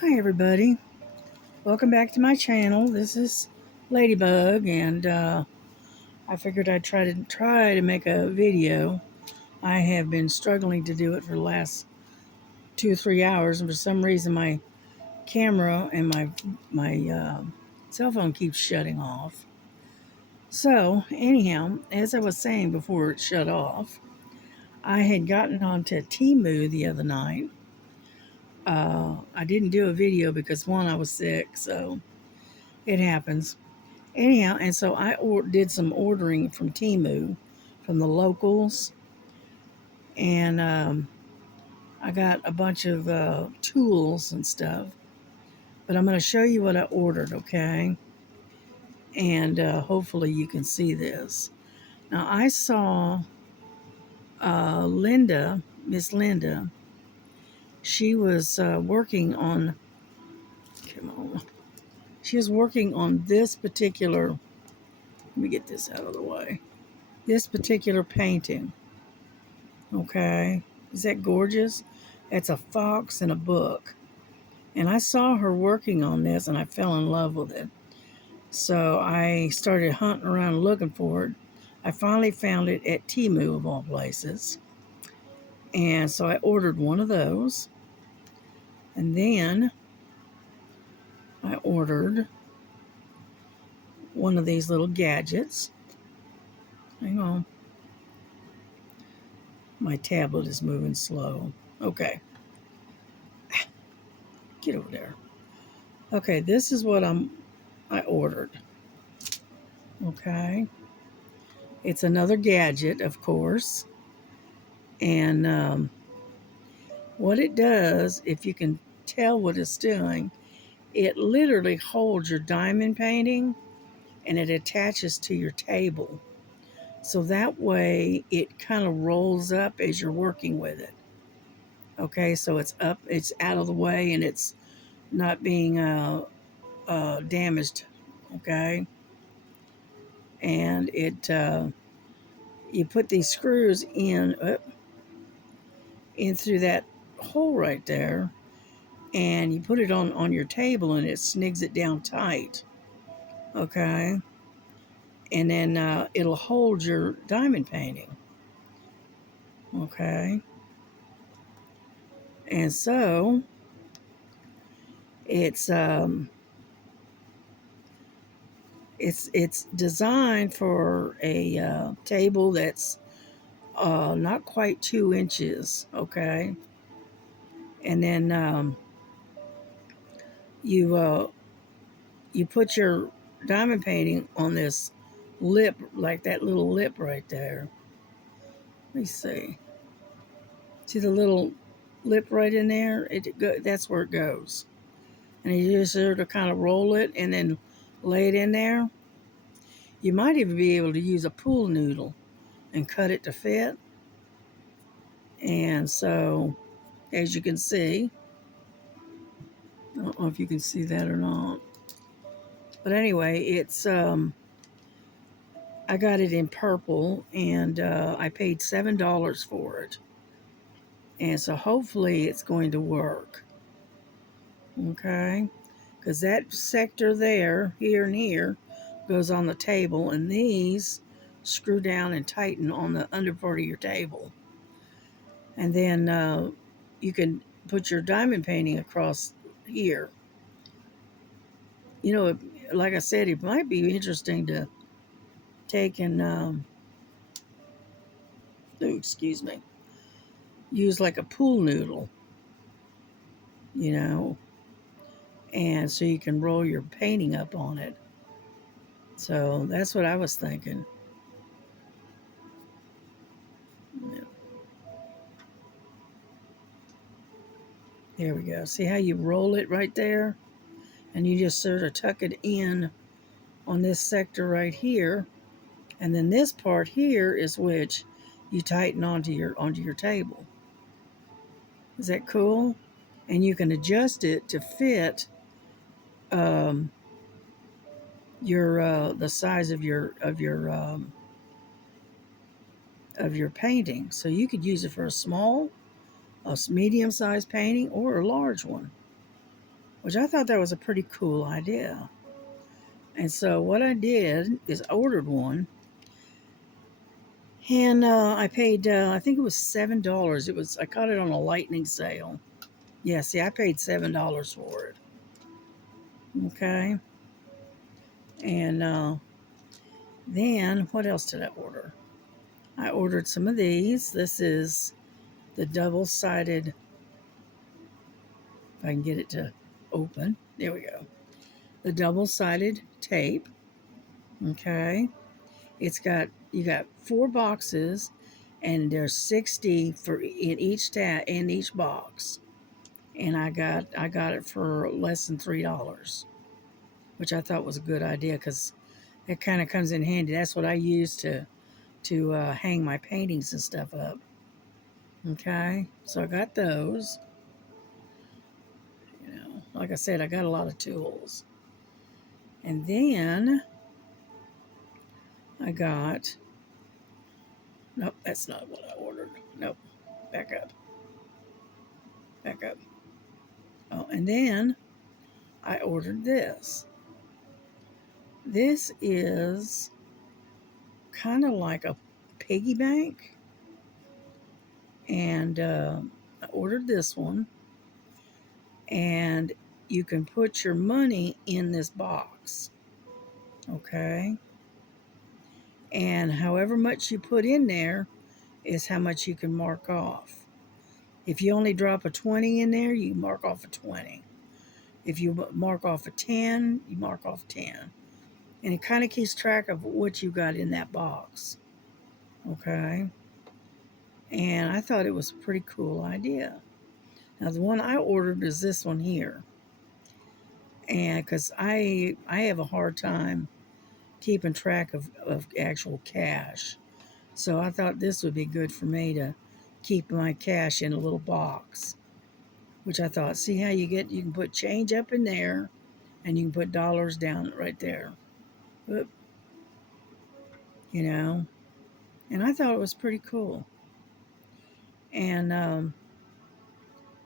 Hi everybody, welcome back to my channel. This is Ladybug, and I figured I'd try to make a video. I have been struggling to do it for the last 2 or 3 hours, and for some reason my camera and my cell phone keeps shutting off. So anyhow, as I was saying before it shut off, I had gotten onto Temu the other night. I didn't do a video because one, I was sick, so it happens. Anyhow, and so I did some ordering from Temu, from the locals, and I got a bunch of tools and stuff. But I'm going to show you what I ordered, okay? And hopefully you can see this. Now I saw Linda, Miss Linda. She was working on. Come on. She was working on this particular. Let me get this out of the way. This particular painting. Okay. Is that gorgeous? It's a fox and a book. And I saw her working on this and I fell in love with it. So I started hunting around looking for it. I finally found it at Temu of all places. And so I ordered one of those. And then I ordered one of these little gadgets. Hang on. My tablet is moving slow. Okay. Get over there. Okay, this is what I ordered. Okay. It's another gadget, of course. And what it does, if you can tell what it's doing, it literally holds your diamond painting and it attaches to your table. So that way it kind of rolls up as you're working with it. Okay, so it's up, it's out of the way, and it's not being damaged. Okay, and you put these screws in through that hole right there, and you put it on your table and it snigs it down tight. Okay, and then it'll hold your diamond painting. Okay, and so it's it's designed for a table that's not quite 2 inches. Okay, and then you you put your diamond painting on this lip, like that little lip right there. Let me see. See the little lip right in there? That's where it goes. And you just sort of kind of roll it and then lay it in there. You might even be able to use a pool noodle and cut it to fit. And so, as you can see, I don't know if you can see that or not. But anyway, it's I got it in purple, and I paid $7 for it. And so hopefully it's going to work. Okay, because that sector there, here and here, goes on the table, and these screw down and tighten on the under part of your table. And then you can put your diamond painting across here. You know, like I said, it might be interesting to take and, excuse me, use like a pool noodle, you know, and so you can roll your painting up on it. So that's what I was thinking. Yeah. There we go. See how you roll it right there? And you just sort of tuck it in on this sector right here. And then this part here is which you tighten onto your table. Is that cool? And you can adjust it to fit um, your the size of your painting. So you could use it for a medium-sized painting, or a large one. which I thought that was a pretty cool idea. And so what I did is ordered one, and I paid, I think it was $7. I caught it on a lightning sale. Yeah, see, I paid $7 for it. Okay. And then what else did I order? I ordered some of these. This is the double-sided, if I can get it to open. There we go. The double-sided tape. Okay. You got 4 boxes, and there's 60 for in each box. And I got it for less than $3, which I thought was a good idea because it kind of comes in handy. That's what I use to hang my paintings and stuff up. Okay, so I got those. You know, like I said, I got a lot of tools. And then I got, nope, that's not what I ordered. Nope, back up, back up. Oh, and then I ordered this. This is kind of like a piggy bank. And I ordered this one. And you can put your money in this box. Okay. And however much you put in there is how much you can mark off. If you only drop a 20 in there, you mark off a 20. If you mark off a 10, you mark off 10. And it kind of keeps track of what you got in that box. Okay. And I thought it was a pretty cool idea. Now, the one I ordered is this one here. And because I have a hard time keeping track of actual cash. So I thought this would be good for me to keep my cash in a little box, which I thought, see how you can put change up in there and you can put dollars down right there. Whoop. You know, and I thought it was pretty cool. And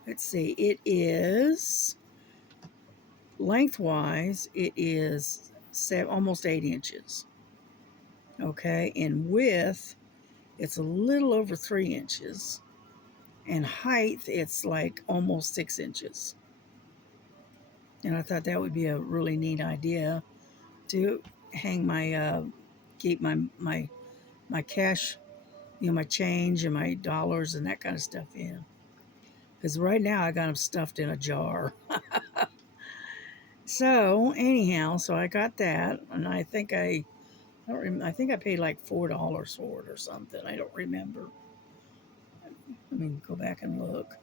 let's see, it is lengthwise, it is almost 8 inches. Okay, and width, it's a little over 3 inches. And height, it's like almost 6 inches. And I thought that would be a really neat idea to hang keep my cash, my change and my dollars and that kind of stuff in. Because right now I got them stuffed in a jar. So anyhow, so I got that, and I think I paid like $4 for it or something. I don't remember. Let me go back and look.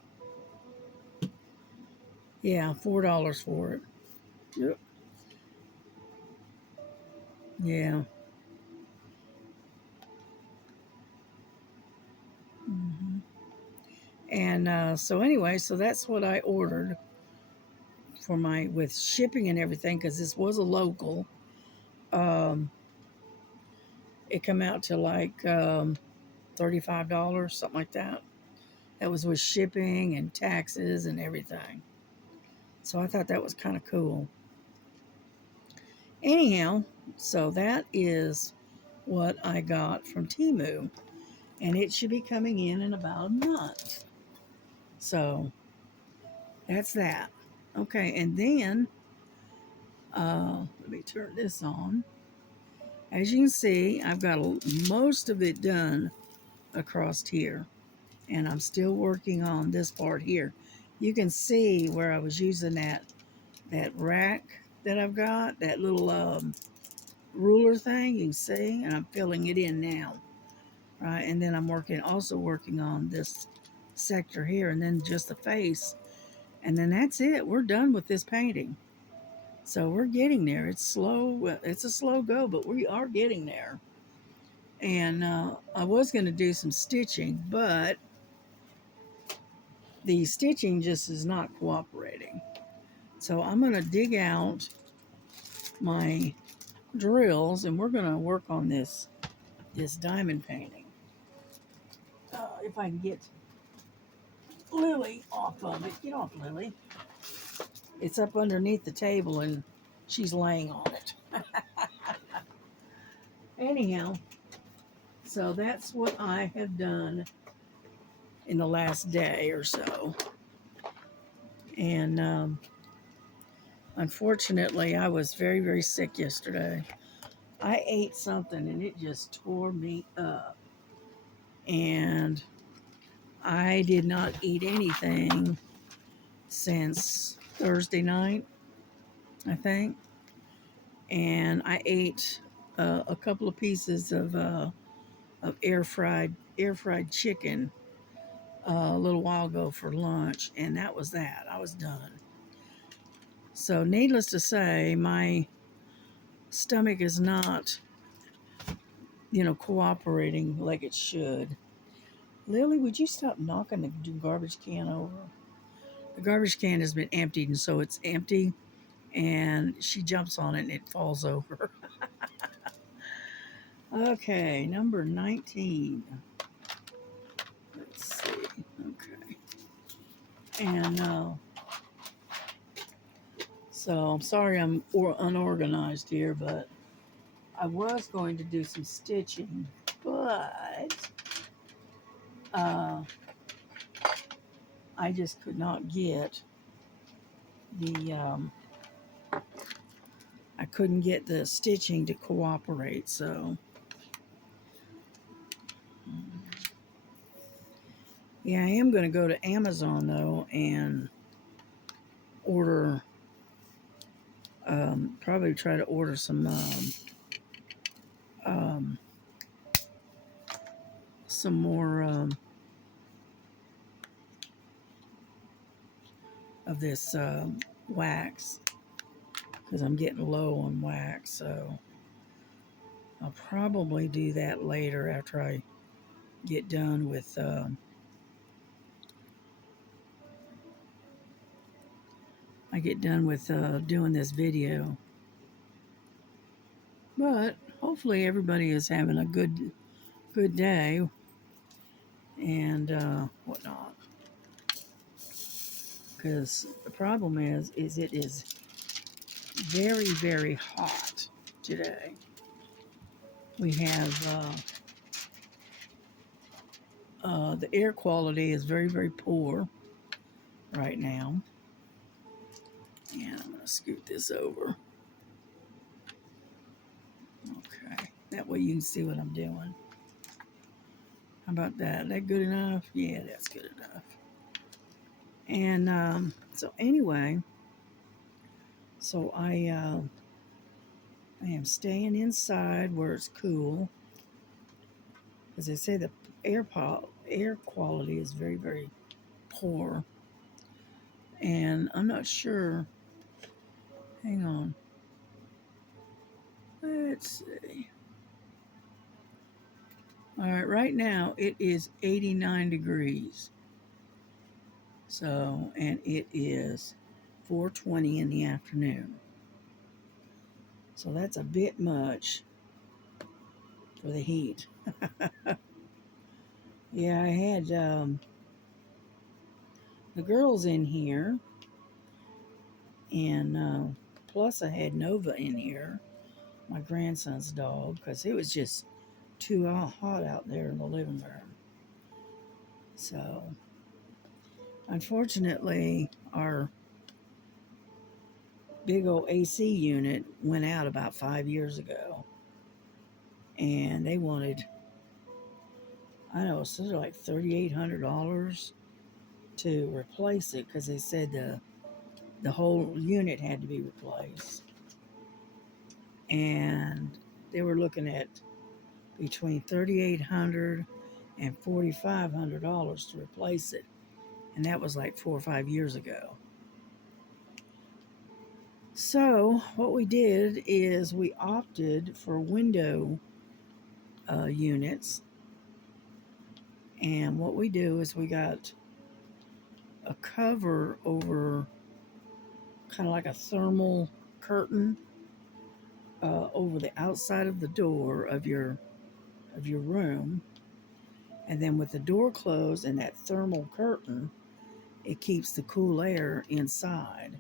Yeah, $4 for it. Yep. Yeah. hmm And so anyway, so that's what I ordered for with shipping and everything, because this was a local. Um, it come out to like $35, something like that. That was with shipping and taxes and everything. So I thought that was kind of cool. Anyhow, so that is what I got from Temu, and it should be coming in about a month. So that's that. Okay, and then let me turn this on. As you can see, I've got most of it done across here, and I'm still working on this part here. You can see where I was using that rack that I've got, that little ruler thing, you can see, and I'm filling it in now, right? And then I'm also working on this sector here, and then just the face, and then that's it. We're done with this painting. So we're getting there. It's slow. It's a slow go, but we are getting there. And I was going to do some stitching, but the stitching just is not cooperating. So I'm going to dig out my drills, and we're going to work on this diamond painting. If I can get Lily off of it. Get off, Lily. It's up underneath the table and she's laying on it. Anyhow, so that's what I have done in the last day or so. And unfortunately, I was very, very sick yesterday. I ate something and it just tore me up. And I did not eat anything since Thursday night, I think. And I ate a couple of pieces of air fried chicken a little while ago for lunch, and that was that. I was done. So, needless to say, my stomach is not, cooperating like it should. Lily, would you stop knocking the garbage can over? The garbage can has been emptied, and so it's empty, and she jumps on it and it falls over. Okay, number 19. Let's see. Okay. And so I'm sorry I'm unorganized here, but I was going to do some stitching, but uh, I just could not get the I couldn't get the stitching to cooperate. So yeah, I am going to go to Amazon though and order. Probably try to order um, some more of this wax because I'm getting low on wax. So I'll probably do that later after I get done with doing this video. But hopefully everybody is having a good day and whatnot. Because the problem is it is very, very hot today. We have the air quality is very, very poor right now. And I'm going to scoot this over. Okay. That way you can see what I'm doing. How about that? That good enough? Yeah, that's good enough. And so anyway, so I am staying inside where it's cool. As I say, the air quality is very, very poor. And I'm not sure. Hang on. Let's see. All right, right now it is 89 degrees. So, and it is 4:20 in the afternoon. So that's a bit much for the heat. Yeah, I had the girls in here, and plus I had Nova in here, my grandson's dog, because it was just too hot out there in the living room. So, unfortunately, our big old AC unit went out about 5 years ago, and they wanted, I don't know, something like $3,800 to replace it because they said the whole unit had to be replaced, and they were looking at between $3,800 and $4,500 to replace it, and that was like 4 or 5 years ago. So what we did is we opted for window units, and what we do is we got a cover over, kind of like a thermal curtain over the outside of the door of your room, and then with the door closed and that thermal curtain, it keeps the cool air inside.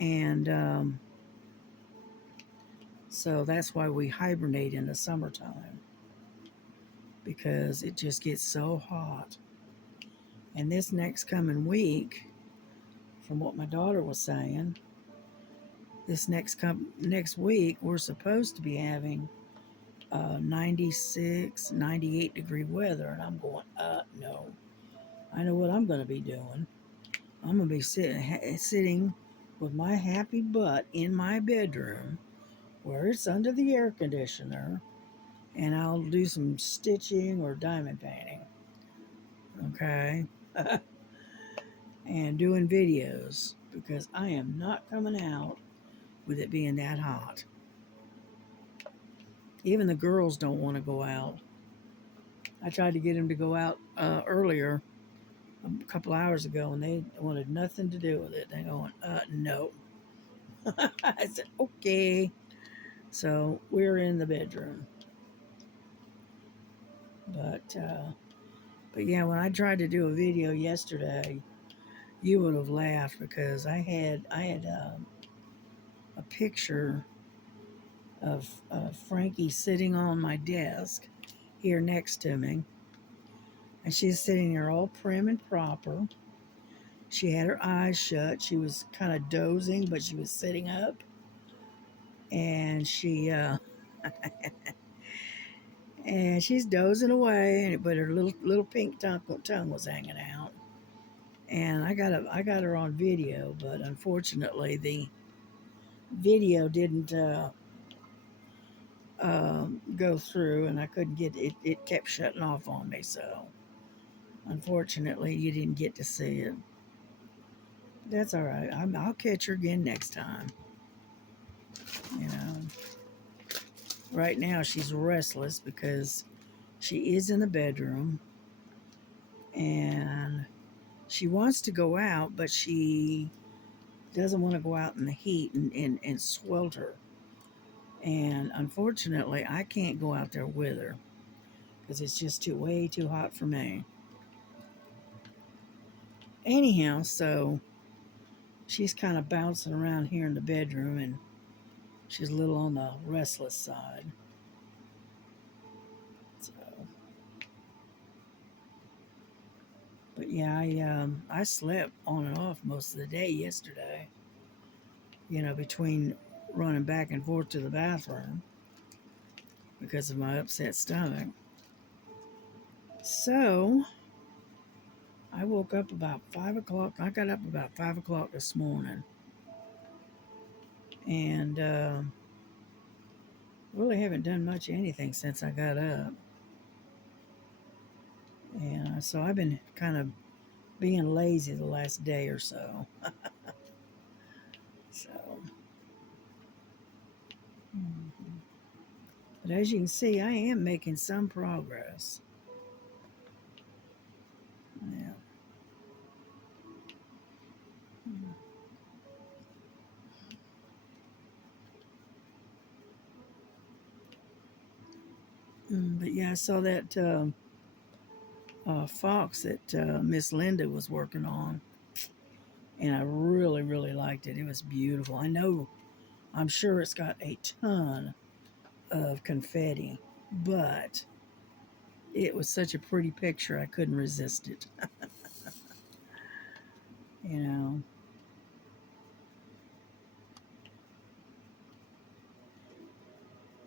And so that's why we hibernate in the summertime, because it just gets so hot. And this next coming week, from what my daughter was saying, this next week we're supposed to be having 96, 98-degree weather, and I'm going, no. I know what I'm going to be doing. I'm going to be sitting with my happy butt in my bedroom where it's under the air conditioner, and I'll do some stitching or diamond painting. Okay? And doing videos, because I am not coming out with it being that hot. Even the girls don't want to go out. I tried to get them to go out earlier, a couple hours ago, and they wanted nothing to do with it. They going, no. I said, okay. So we're in the bedroom. But yeah, when I tried to do a video yesterday, you would have laughed, because I had a picture of Frankie sitting on my desk here next to me, and she's sitting there all prim and proper. She had her eyes shut. She was kind of dozing, but she was sitting up, and she's dozing away, but her little pink tongue was hanging out. And I got her on video, but unfortunately the video didn't go through, and I couldn't get it. It kept shutting off on me, so unfortunately you didn't get to see it. That's all right. I'll catch her again next time. You know, right now she's restless because she is in the bedroom, and she wants to go out, but she doesn't want to go out in the heat and swelter. And unfortunately, I can't go out there with her because it's just way too hot for me. Anyhow, so she's kind of bouncing around here in the bedroom, and she's a little on the restless side. So, but yeah, I slept on and off most of the day yesterday. You know, between running back and forth to the bathroom because of my upset stomach. So I woke up about 5 o'clock. I got up about 5 o'clock this morning, and really haven't done much of anything since I got up. And so I've been kind of being lazy the last day or so. So, mhm. But as you can see, I am making some progress. Yeah. But yeah, I saw that fox that Miss Linda was working on, and I really, really liked it. It was beautiful. I'm sure it's got a ton of confetti, but it was such a pretty picture, I couldn't resist it. You know,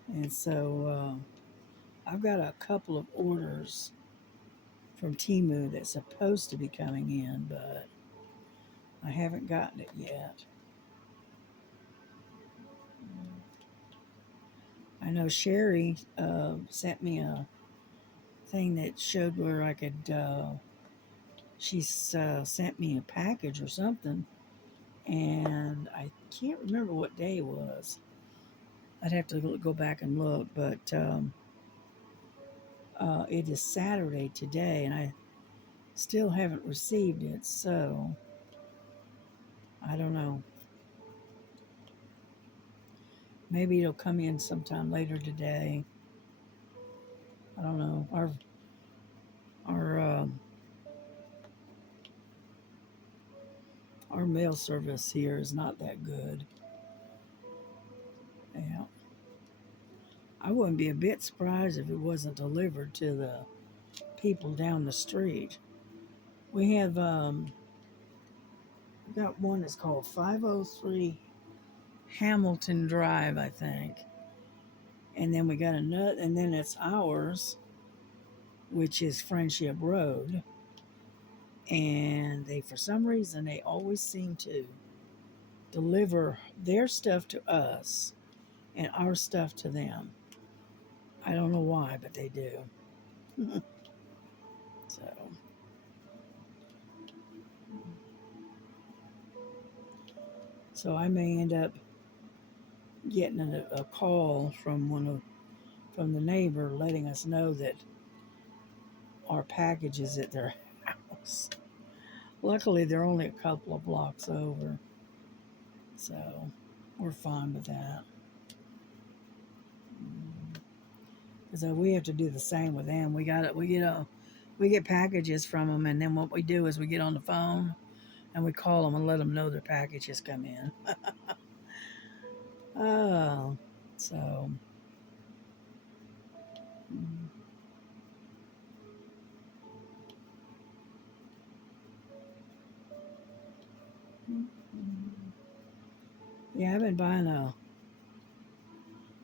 and so I've got a couple of orders from Temu that's supposed to be coming in, but I haven't gotten it yet. I know Sherry sent me a thing that showed where I could. She's sent me a package or something, and I can't remember what day it was. I'd have to go back and look, but it is Saturday today, and I still haven't received it, so I don't know. Maybe it'll come in sometime later today. I don't know. Our Our mail service here is not that good. Yeah. I wouldn't be a bit surprised if it wasn't delivered to the people down the street. We have we got one that's called 503 Hamilton Drive, I think. And then we got another, and then it's ours, which is Friendship Road. And they, for some reason, they always seem to deliver their stuff to us and our stuff to them. I don't know why, but they do. So, so I may end up getting a call from the neighbor letting us know that our package is at their house. Luckily, they're only a couple of blocks over, so we're fine with that. Because we have to do the same with them. We get packages from them, and then what we do is we get on the phone and we call them and let them know their package has come in. Oh, so. Yeah, I've been buying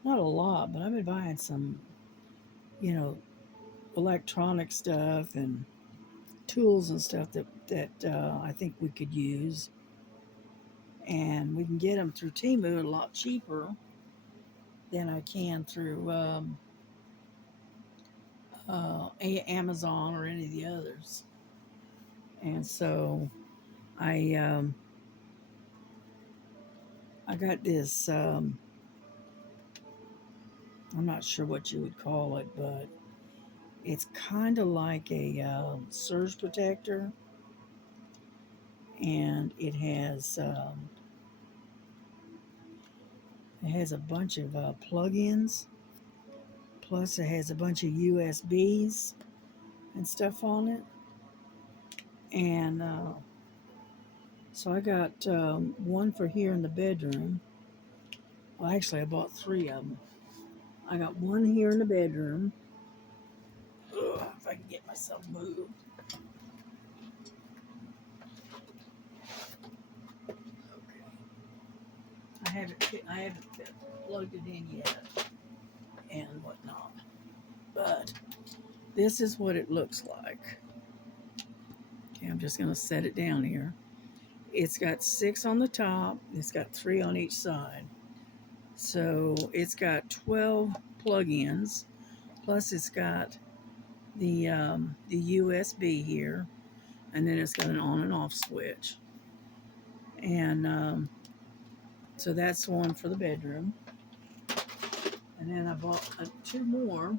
not a lot, but I've been buying some, you know, electronic stuff and tools and stuff that I think we could use, and we can get them through Temu a lot cheaper than I can through Amazon or any of the others. And so I I got this. I'm not sure what you would call it, but it's kind of like a surge protector, and it has a bunch of plug-ins. Plus, it has a bunch of USBs and stuff on it. And so I got one for here in the bedroom. Well, actually, I bought three of them. I got one here in the bedroom. Ugh, if I can get myself moved. Okay. I haven't plugged it in yet and whatnot. But this is what it looks like. Okay, I'm just going to set it down here. It's got 6 on the top. It's got 3 on each side. So it's got 12 plug-ins. Plus it's got the USB here. And then it's got an on and off switch. And so that's one for the bedroom. And then I bought 2 more.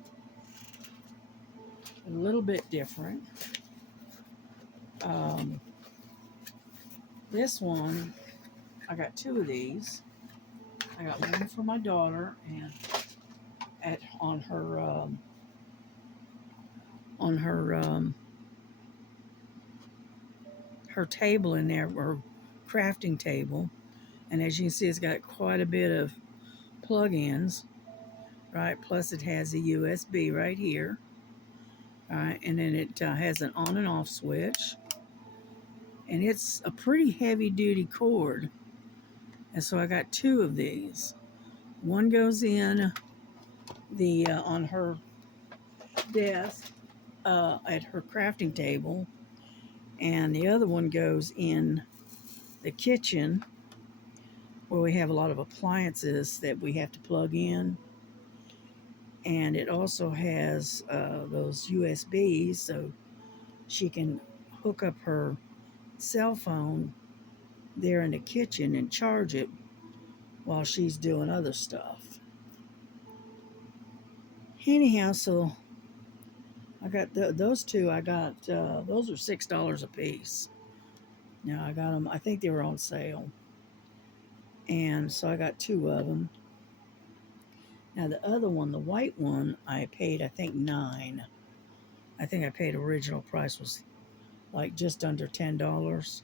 A little bit different. This one, I got 2 of these. I got one for my daughter, and on her table in there, her crafting table, and as you can see, it's got quite a bit of plug-ins, right? Plus, it has a USB right here, all right, and then it has an on and off switch, and it's a pretty heavy-duty cord, and so I got 2 of these. One goes in the on her desk at her crafting table, and the other one goes in the kitchen where we have a lot of appliances that we have to plug in. And it also has those USBs so she can hook up her cell phone there in the kitchen and charge it while she's doing other stuff. Anyhow, so I got those 2. I got those are $6 a piece. Now I got them. I think they were on sale, and so I got 2 of them. Now the other one, the white one, I paid I think $9. I think I paid original price was like just under $10.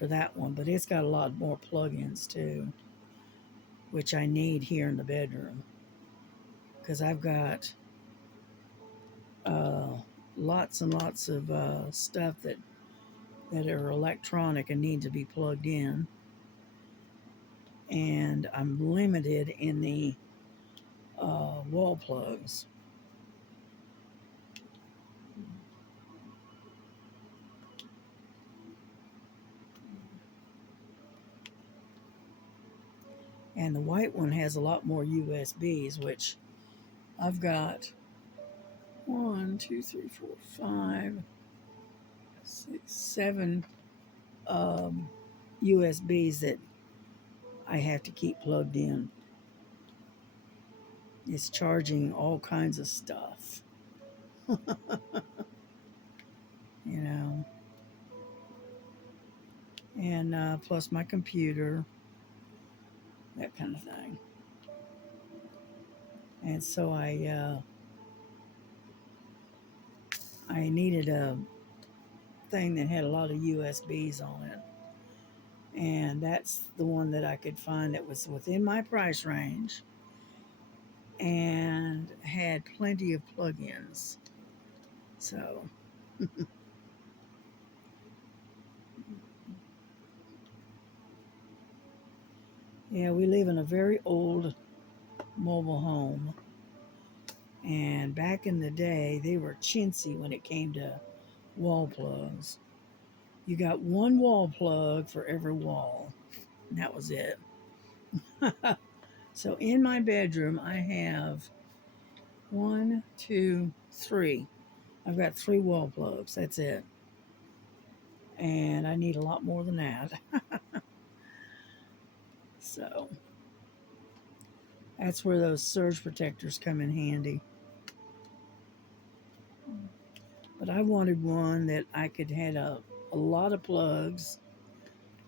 for that one, but it's got a lot more plugins too, which I need here in the bedroom because I've got uh, lots and lots of stuff that are electronic and need to be plugged in, and I'm limited in the wall plugs. And the white one has a lot more USBs, which I've got 1, 2, 3, 4, 5, 6, 7 USBs that I have to keep plugged in. It's charging all kinds of stuff, you know, and plus my computer, that kind of thing. And so I needed a thing that had a lot of USBs on it. And that's the one that I could find that was within my price range and had plenty of plugins. So, yeah, we live in a very old mobile home. And back in the day, they were chintzy when it came to wall plugs. You got one wall plug for every wall, and that was it. So in my bedroom, I have 1, 2, 3. I've got 3 wall plugs. That's it. And I need a lot more than that. So that's where those surge protectors come in handy. But I wanted one that I could had a lot of plugs,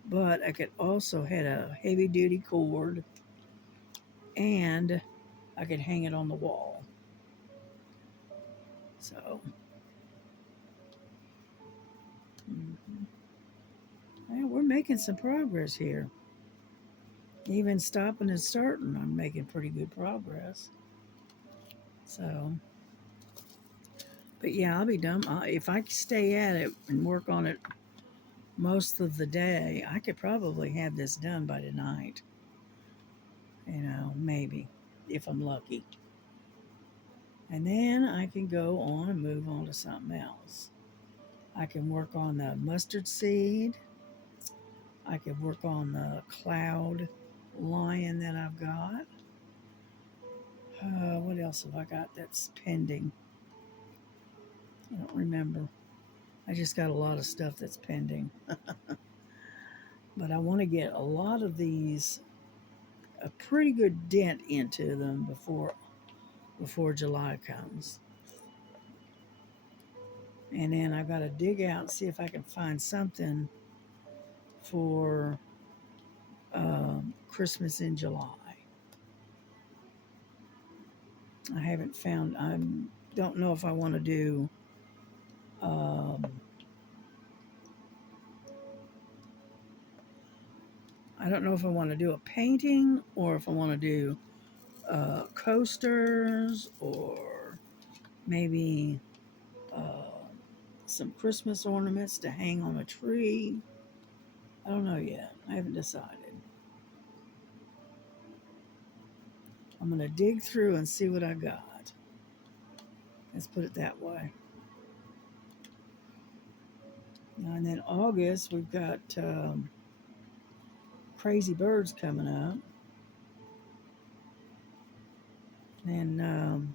but I could also had a heavy duty cord and I could hang it on the wall. So, yeah, we're making some progress here. Even stopping and starting, I'm making pretty good progress. So, but yeah, I'll be done. If I stay at it and work on it most of the day, I could probably have this done by tonight. You know, maybe if I'm lucky. And then I can go on and move on to something else. I can work on the mustard seed. I could work on the cloud lion that I've got. What else have I got that's pending? I don't remember. I just got a lot of stuff that's pending. But I want to get a lot of these, a pretty good dent into them before July comes. And then I've got to dig out and see if I can find something for Christmas in July. I haven't found, I don't know if I want to do um, I don't know if I want to do a painting or if I want to do coasters or maybe some Christmas ornaments to hang on a tree. I don't know yet. I haven't decided. I'm going to dig through and see what I got. Let's put it that way. And then August, we've got Crazy Birds coming up. And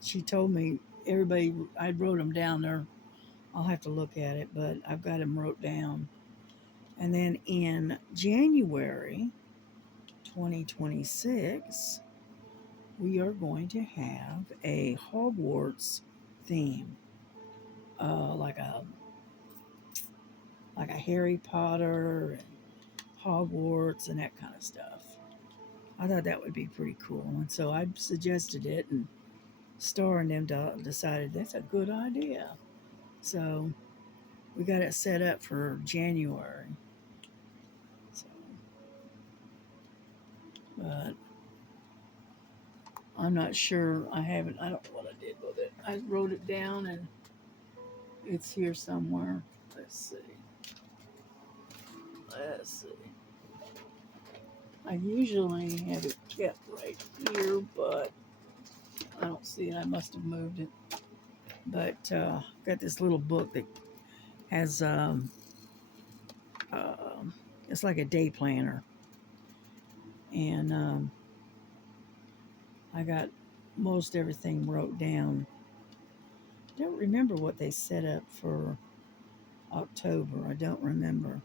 she told me everybody, I wrote them down there. I'll have to look at it, but I've got them wrote down. And then in January 2026, we are going to have a Hogwarts theme, like a Harry Potter and Hogwarts and that kind of stuff. I thought that would be pretty cool, and so I suggested it, and Star and them decided that's a good idea. So we got it set up for January. So, but I'm not sure. I don't know what I did with it. I wrote it down and it's here somewhere. Let's see. Let's see. I usually have it kept right here, but I don't see it. I must have moved it. But got this little book that has uh, it's like a day planner, and I got most everything wrote down. Don't remember what they set up for October. I don't remember.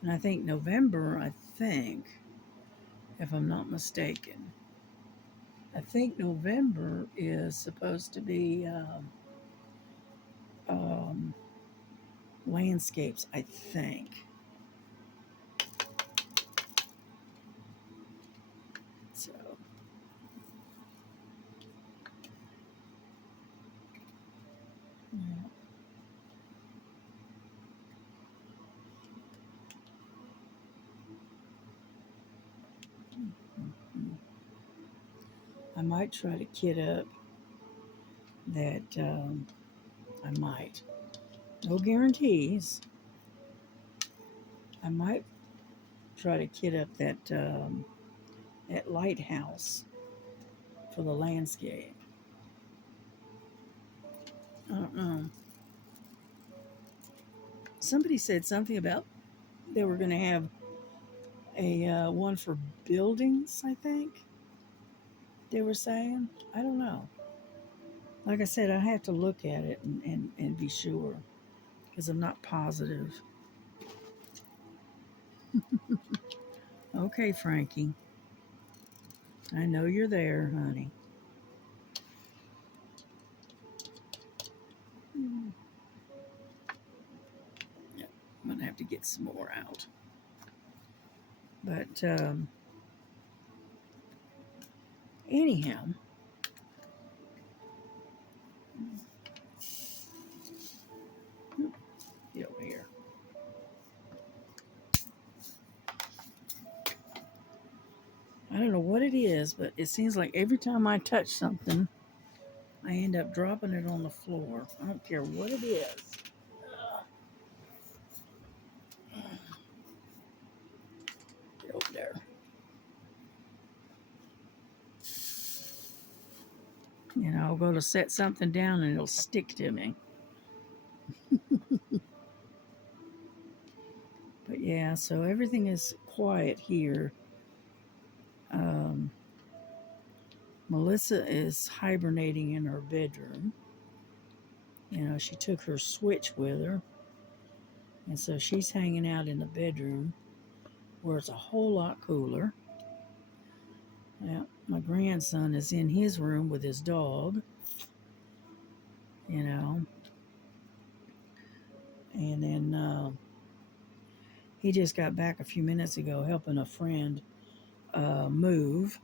And I think November, if I'm not mistaken, I think November is supposed to be um, landscapes, I think. So, yeah. I might try to kit up that, I might. No guarantees. I might try to kit up that lighthouse for the landscape. I don't know. Somebody said something about they were going to have a one for buildings, I think they were saying. I don't know. Like I said, I have to look at it and be sure because I'm not positive. Okay, Frankie. I know you're there, honey. Yep, I'm going to have to get some more out. But anyhow, get over here. I don't know what it is, but it seems like every time I touch something, I end up dropping it on the floor. I don't care what it is. Get over there. You know, I'll go to set something down and it'll stick to me. But yeah, so everything is quiet here. Um, Melissa is hibernating in her bedroom. You know, she took her Switch with her. And so she's hanging out in the bedroom where it's a whole lot cooler. Yeah, my grandson is in his room with his dog, you know. And then he just got back a few minutes ago helping a friend move.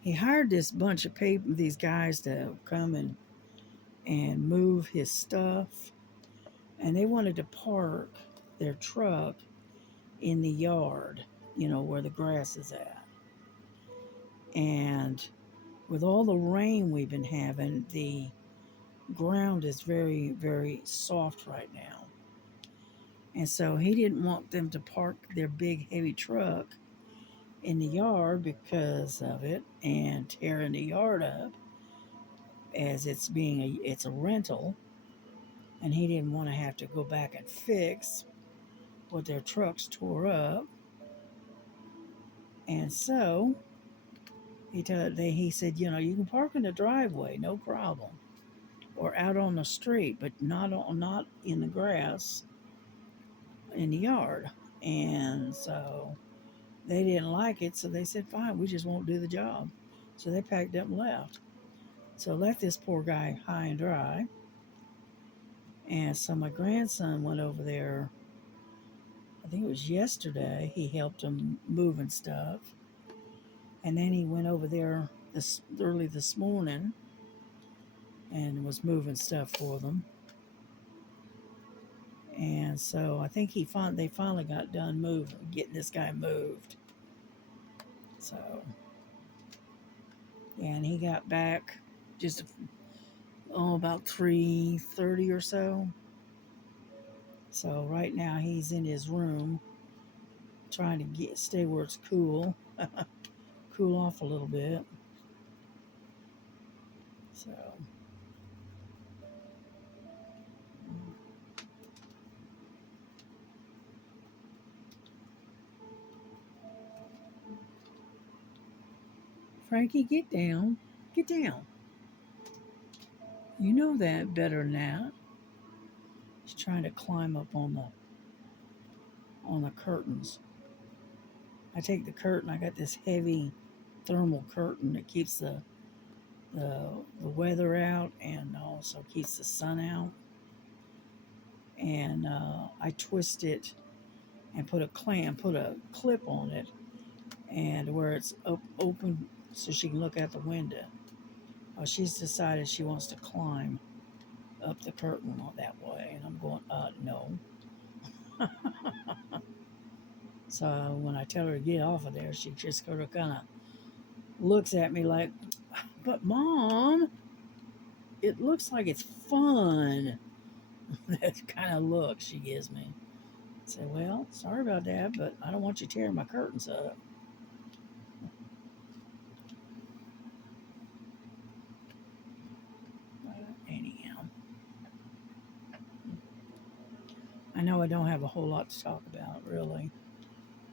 He hired this bunch of people, these guys to come and move his stuff. And they wanted to park their truck in the yard, you know, where the grass is at. And with all the rain we've been having, the ground is very, very soft right now. And so he didn't want them to park their big, heavy truck in the yard because of it and tearing the yard up as it's a rental. And he didn't want to have to go back and fix what their trucks tore up. And so he said, you know, you can park in the driveway, no problem, or out on the street, but not in the grass in the yard. And so they didn't like it, so they said, fine, we just won't do the job. So they packed up and left. So left this poor guy high and dry. And so my grandson went over there, I think it was yesterday. He helped him move and stuff. And then he went over there this early this morning and was moving stuff for them. And so I think they finally got done getting this guy moved. So, and he got back just about 3:30 or so. So right now he's in his room trying to stay where it's cool, cool off a little bit. So Frankie, get down, get down. You know that better than that. He's trying to climb up on the curtains. I take the curtain. I got this heavy thermal curtain that keeps the weather out and also keeps the sun out. And I twist it and put a clip on it, and where it's open so she can look out the window. Oh, she's decided she wants to climb up the curtain that way, and I'm going, no. So when I tell her to get off of there, she just sort of kind of looks at me like, but Mom, it looks like it's fun. That kind of look she gives me. I say, well, sorry about that, but I don't want you tearing my curtains up. Anyhow, I know I don't have a whole lot to talk about, really.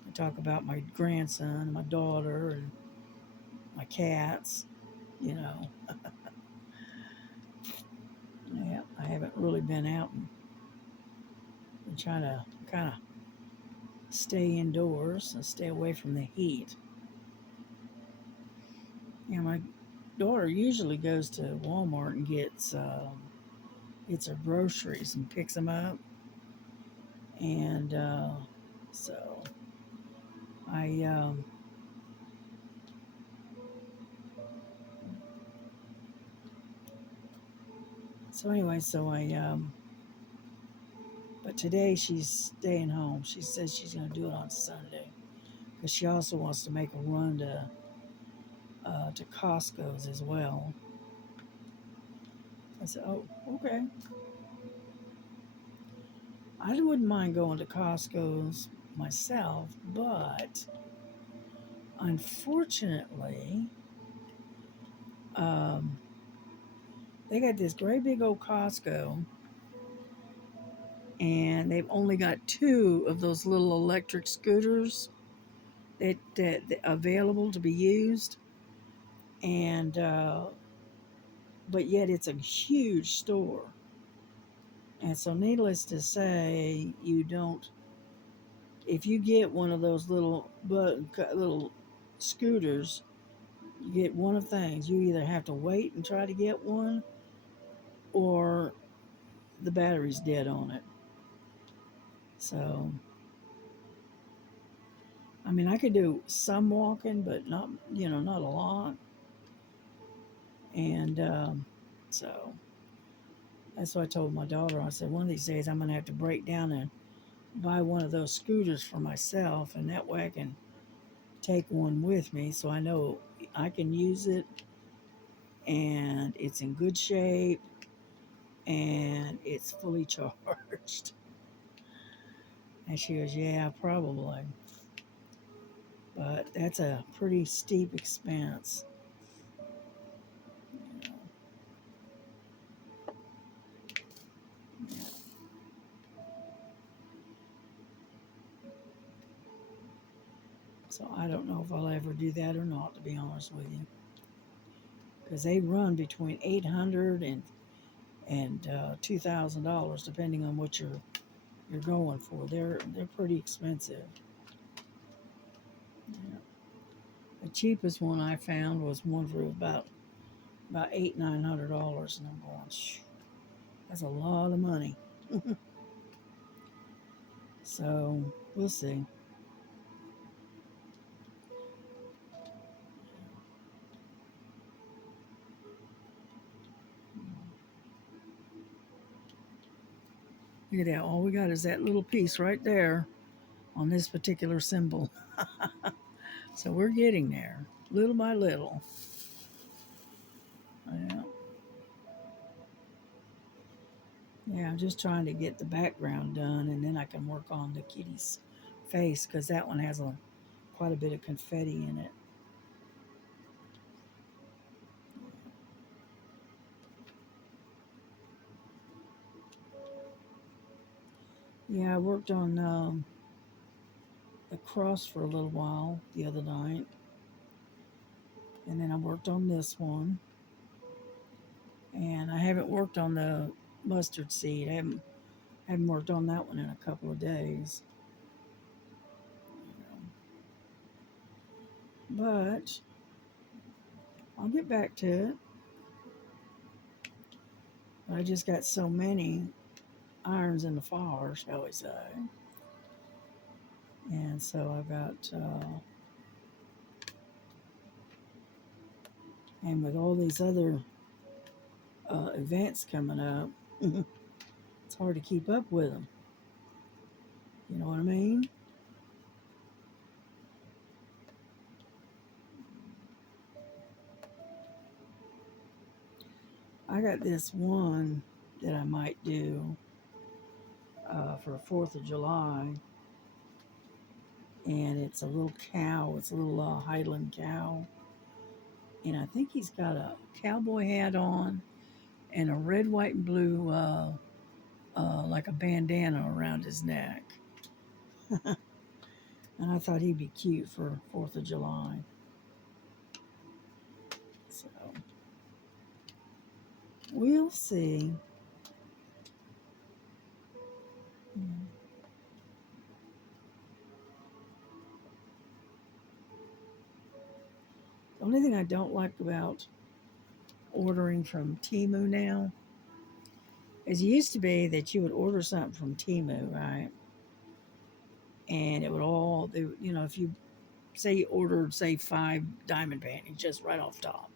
I talk about my grandson, my daughter, and my cats, you know. Yeah, I haven't really been out and trying to kind of stay indoors and stay away from the heat. You know, my daughter usually goes to Walmart and gets her groceries and picks them up, and so I so anyway, so I but today she's staying home. She says she's going to do it on Sunday because she also wants to make a run to Costco's as well. I said, oh, okay. I wouldn't mind going to Costco's myself, but unfortunately, um, they got this great big old Costco, and they've only got two of those little electric scooters that available to be used, and but yet it's a huge store, and so needless to say, you don't. If you get one of those little scooters, you get one of things. You either have to wait and try to get one, or the battery's dead on it. So, I mean, I could do some walking, but not, not a lot. And so that's what I told my daughter. I said, one of these days I'm going to have to break down and buy one of those scooters for myself, and that way I can take one with me so I know I can use it and it's in good shape and it's fully charged. And she goes, yeah, probably. But that's a pretty steep expense. You know. So I don't know if I'll ever do that or not, to be honest with you. Because they run between $800 and $2,000 depending on what you're going for. They're pretty expensive. Yeah. The cheapest one I found was one for about $800-900, and I'm going, shh, that's a lot of money. So we'll see. Look at that. All we got is that little piece right there on this particular symbol. So we're getting there, little by little. Yeah. Yeah, I'm just trying to get the background done, and then I can work on the kitty's face because that one has quite a bit of confetti in it. Yeah, I worked on the cross for a little while the other night, and then I worked on this one, and I haven't worked on the mustard seed. I haven't worked on that one in a couple of days. But I'll get back to it. I just got so many irons in the fire, shall we say. And so I've got, and with all these other events coming up, it's hard to keep up with them. You know what I mean? I got this one that I might do for 4th of July, and it's a little cow. It's a little Highland cow, and I think he's got a cowboy hat on and a red, white, and blue, like a bandana around his neck. And I thought he'd be cute for 4th of July. So we'll see. The only thing I don't like about ordering from Temu now is it used to be that you would order something from Temu, right? And it would all, if you say you ordered, say, 5 diamond panties just right off top,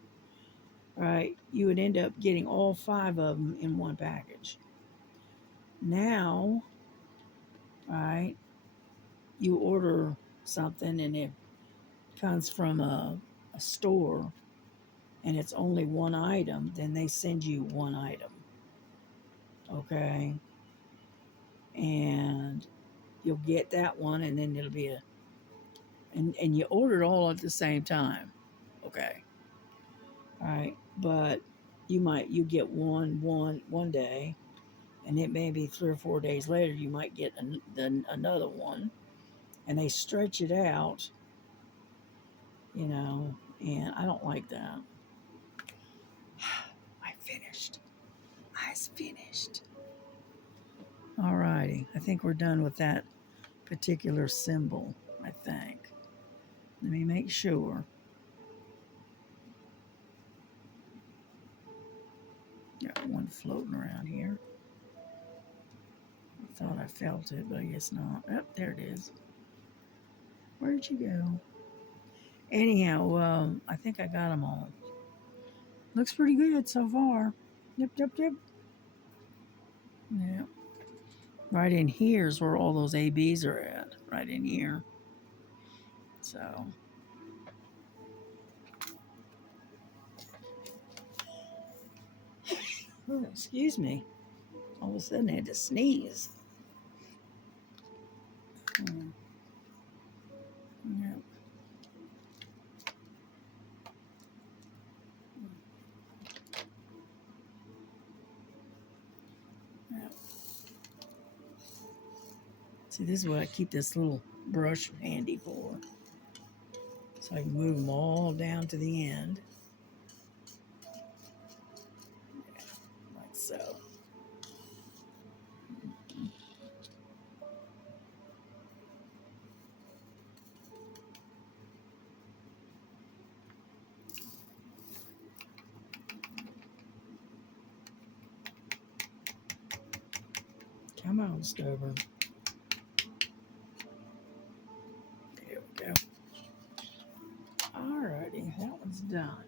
right? You would end up getting all 5 of them in one package. Now, right, you order something and it comes from a store and it's only one item, then they send you one item. Okay. And you'll get that one and then it'll be and you order it all at the same time. Okay. All right. But you get one day and it may be 3 or 4 days later you might get another one and they stretch it out, and I don't like that. I finished. I's finished. All righty. I think we're done with that particular symbol, I think. Let me make sure. Got one floating around here. I thought I felt it, but I guess not. Oh, there it is. Where'd you go? Anyhow, I think I got them all. Looks pretty good so far. Yep, yep, yep. Yeah. Right in here is where all those ABs are at. Right in here. So. Oh, excuse me. All of a sudden I had to sneeze. Yeah. Yeah. See, this is what I keep this little brush handy for. So I can move them all down to the end. Like so. Come on, stubborn. There we go. Alrighty, that one's done.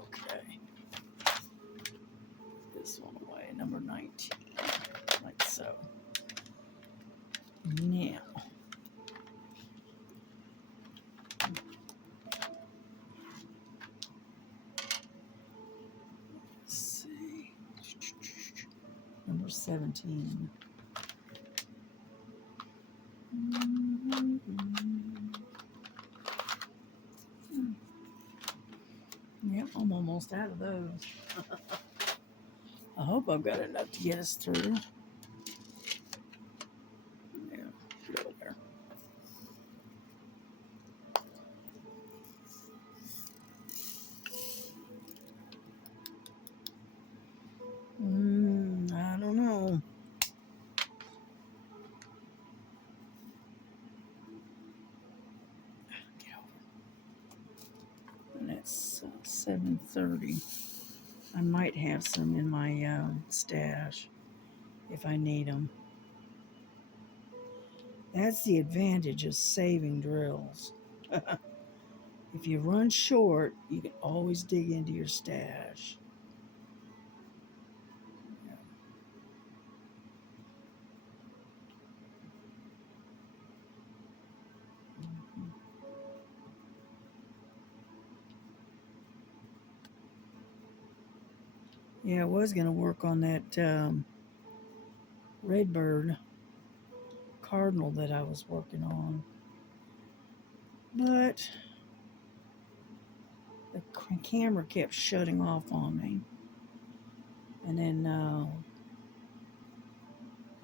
Okay. 17. Yep, I'm almost out of those. I hope I've got enough to get us through. Yeah, get over there. I don't know. Get over. And it's 7:30. I might have some in my stash if I need them. That's the advantage of saving drills. If you run short, you can always dig into your stash. Yeah, I was going to work on that Redbird Cardinal that I was working on. But the camera kept shutting off on me. And then,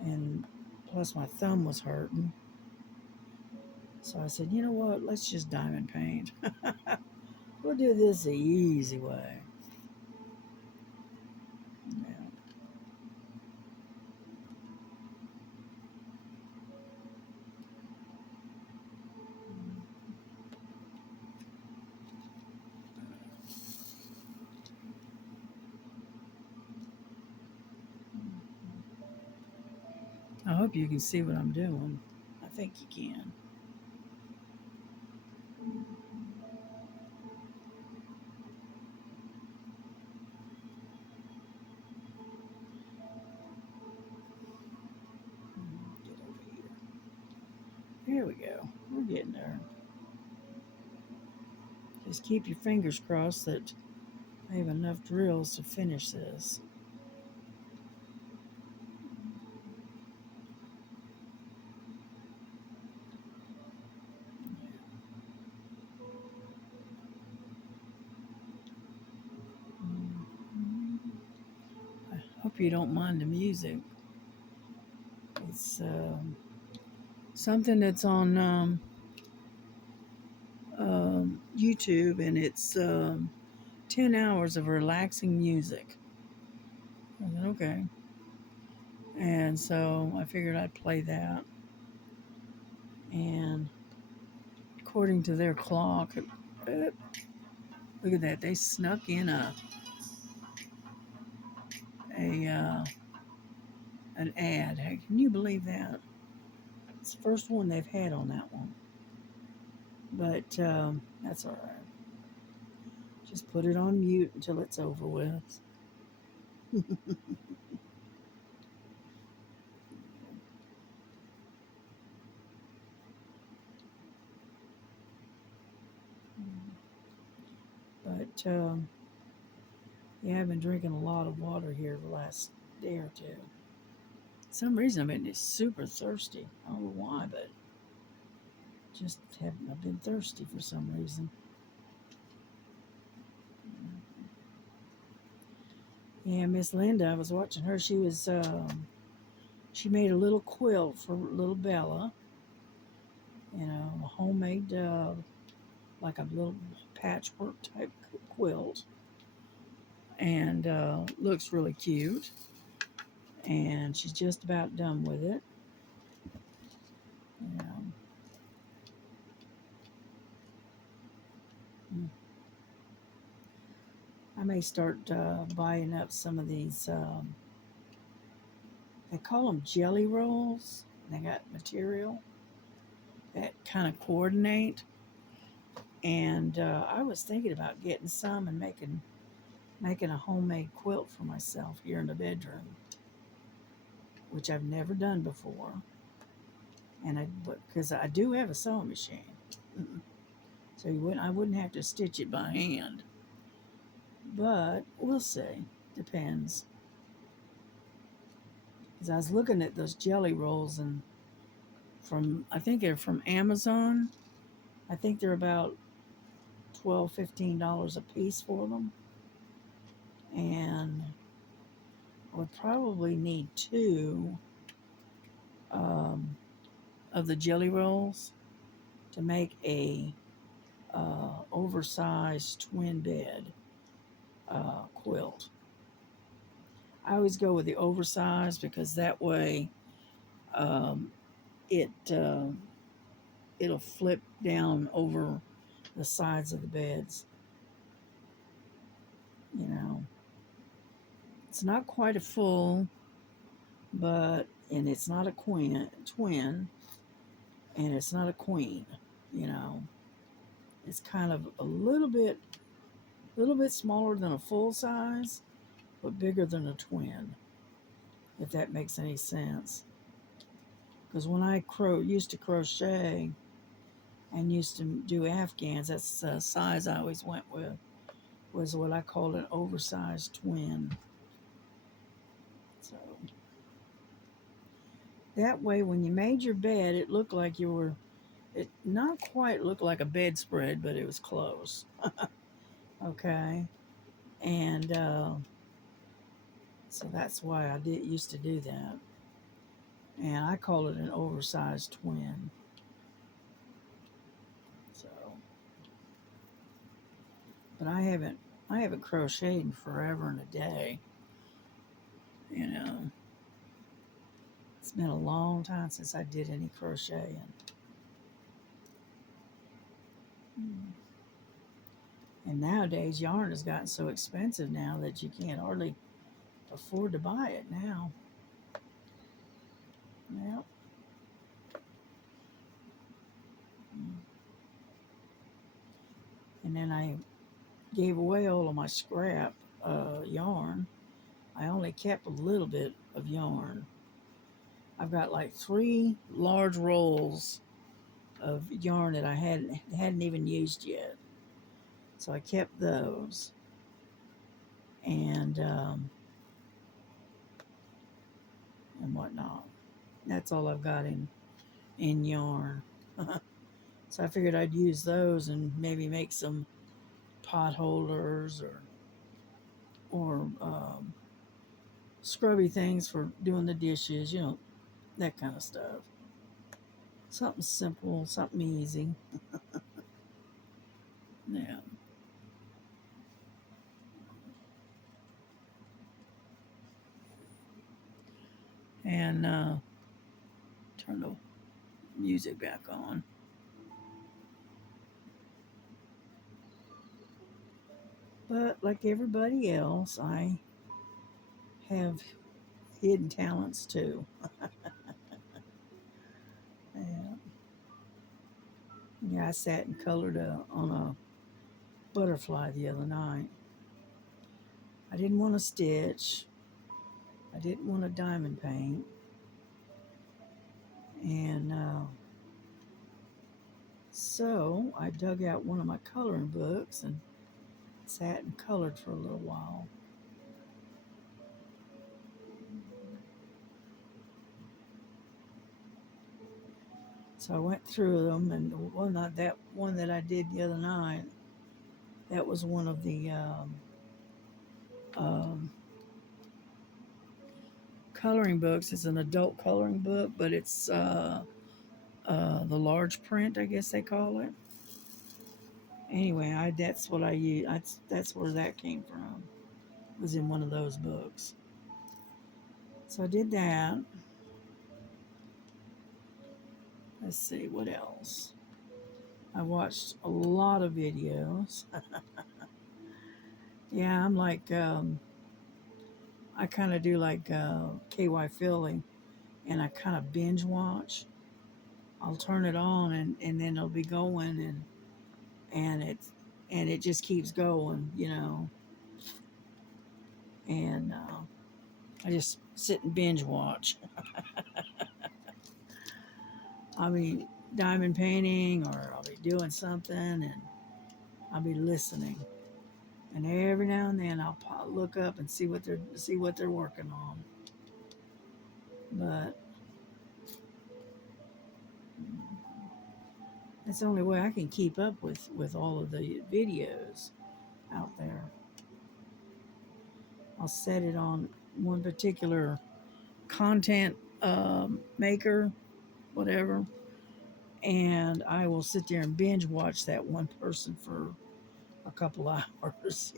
and plus my thumb was hurting. So I said, you know what, let's just diamond paint. We'll do this the easy way. Yeah. I hope you can see what I'm doing. I think you can. Get over here. Here we go. We're getting there. Just keep your fingers crossed that I have enough drills to finish this. I hope you don't mind the music. It's something that's on YouTube, and it's 10 hours of relaxing music. I said, okay. And so I figured I'd play that. And according to their clock, look at that, they snuck in a an ad. Hey, can you believe that? It's the first one they've had on that one. But that's all right. Just put it on mute until it's over with. But yeah, I've been drinking a lot of water here the last day or two. For some reason I've been super thirsty. I don't know why, but just haven't. I've been thirsty for some reason. Yeah, Miss Linda, I was watching her. She made a little quilt for little Bella. You know, a homemade, like a little patchwork type quilt, and looks really cute. And she's just about done with it. You know. I may start buying up some of these. They call them jelly rolls. They got material that kind of coordinate. And I was thinking about getting some and making a homemade quilt for myself here in the bedroom, which I've never done before. And because I do have a sewing machine, so I wouldn't have to stitch it by hand. But we'll see. Depends. Because I was looking at those jelly rolls, and I think they're from Amazon. I think they're about $12, $15 a piece for them. And I would probably need two um, of the jelly rolls to make a oversized twin bed quilt. I always go with the oversized because that way um, it it'll flip down over the sides of the beds. You know, it's not quite a full, but and it's not a twin, and it's not a queen. You know, it's kind of a little bit smaller than a full size, but bigger than a twin. If that makes any sense. Because when I used to crochet and used to do Afghans, that's the size I always went with, was what I called an oversized twin. So that way, when you made your bed, it looked like it not quite looked like a bedspread, but it was close. Okay. And so that's why I used to do that. And I call it an oversized twin. So, but I haven't crocheted in forever and a day. You know, it's been a long time since I did any crocheting. And nowadays, yarn has gotten so expensive now that you can't hardly afford to buy it now. Yep. And then I gave away all of my scrap yarn. I only kept a little bit of yarn. I've got like 3 large rolls of yarn that I hadn't even used yet. So I kept those. And whatnot. That's all I've got in yarn. So I figured I'd use those and maybe make some pot holders or scrubby things for doing the dishes, that kind of stuff. Something simple, something easy. Yeah. And turn the music back on. But like everybody else, I have hidden talents too. Yeah, yeah, I sat and colored on a butterfly the other night. I didn't want to stitch. I didn't want to diamond paint. And so I dug out one of my coloring books and sat and colored for a little while. So I went through them, and not that one that I did the other night. That was one of the um, coloring books. It's an adult coloring book, but it's the large print, I guess they call it. Anyway, that's what I use. That's where that came from. It was in one of those books. So I did that. Let's see what else. I watched a lot of videos. Yeah, I'm like I kind of do like KY Philly, and I kind of binge watch. I'll turn it on, and then it'll be going, and it just keeps going. And I just sit and binge watch. I'll be diamond painting, or I'll be doing something, and I'll be listening. And every now and then I'll look up and see what they're working on. But that's the only way I can keep up with all of the videos out there. I'll set it on one particular content maker, whatever, and I will sit there and binge watch that one person for a couple hours,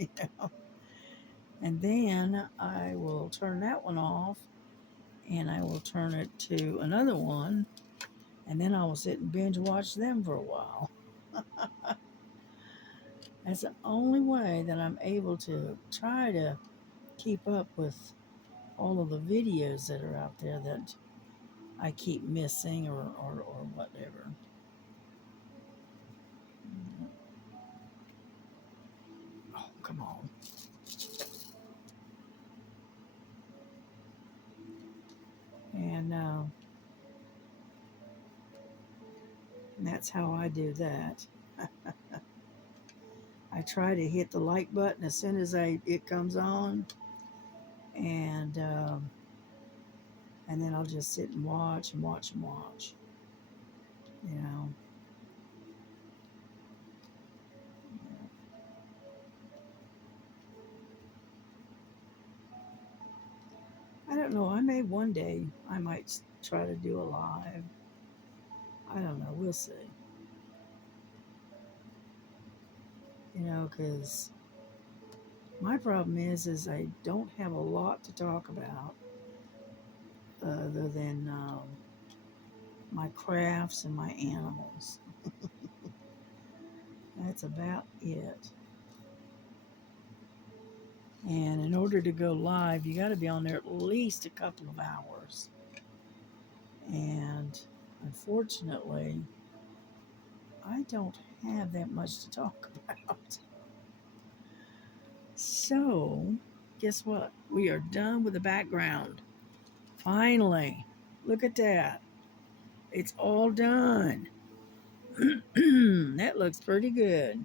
and then I will turn that one off and I will turn it to another one, and then I will sit and binge watch them for a while. That's the only way that I'm able to try to keep up with all of the videos that are out there that I keep missing or whatever. Oh, come on. And that's how I do that. I try to hit the like button as soon as it comes on, and then I'll just sit and watch and watch and watch. You know. I don't know. I may one day. I might try to do a live. I don't know. We'll see. Because my problem is I don't have a lot to talk about other than my crafts and my animals. That's about it. And in order to go live, you got to be on there at least a couple of hours. And unfortunately, I don't have that much to talk about. So, guess what? We are done with the background. Finally, look at that. It's all done. That looks pretty good.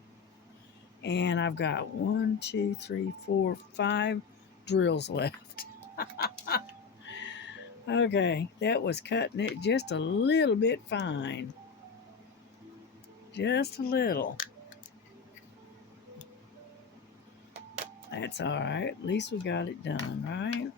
And I've got 1, 2, 3, 4, 5 drills left. Okay, that was cutting it just a little bit fine. Just a little. That's all right. At least we got it done, right?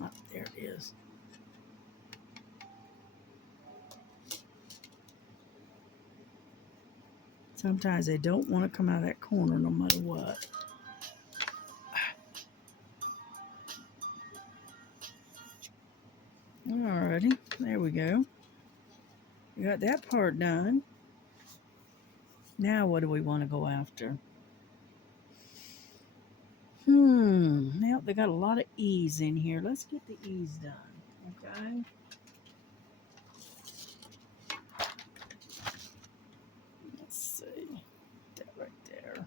Oh, there it is. Sometimes they don't want to come out of that corner no matter what. Alrighty, there we go. We got that part done. Now what do we want to go after? Now they got a lot of E's in here. Let's get the E's done, okay? Let's see, that right there.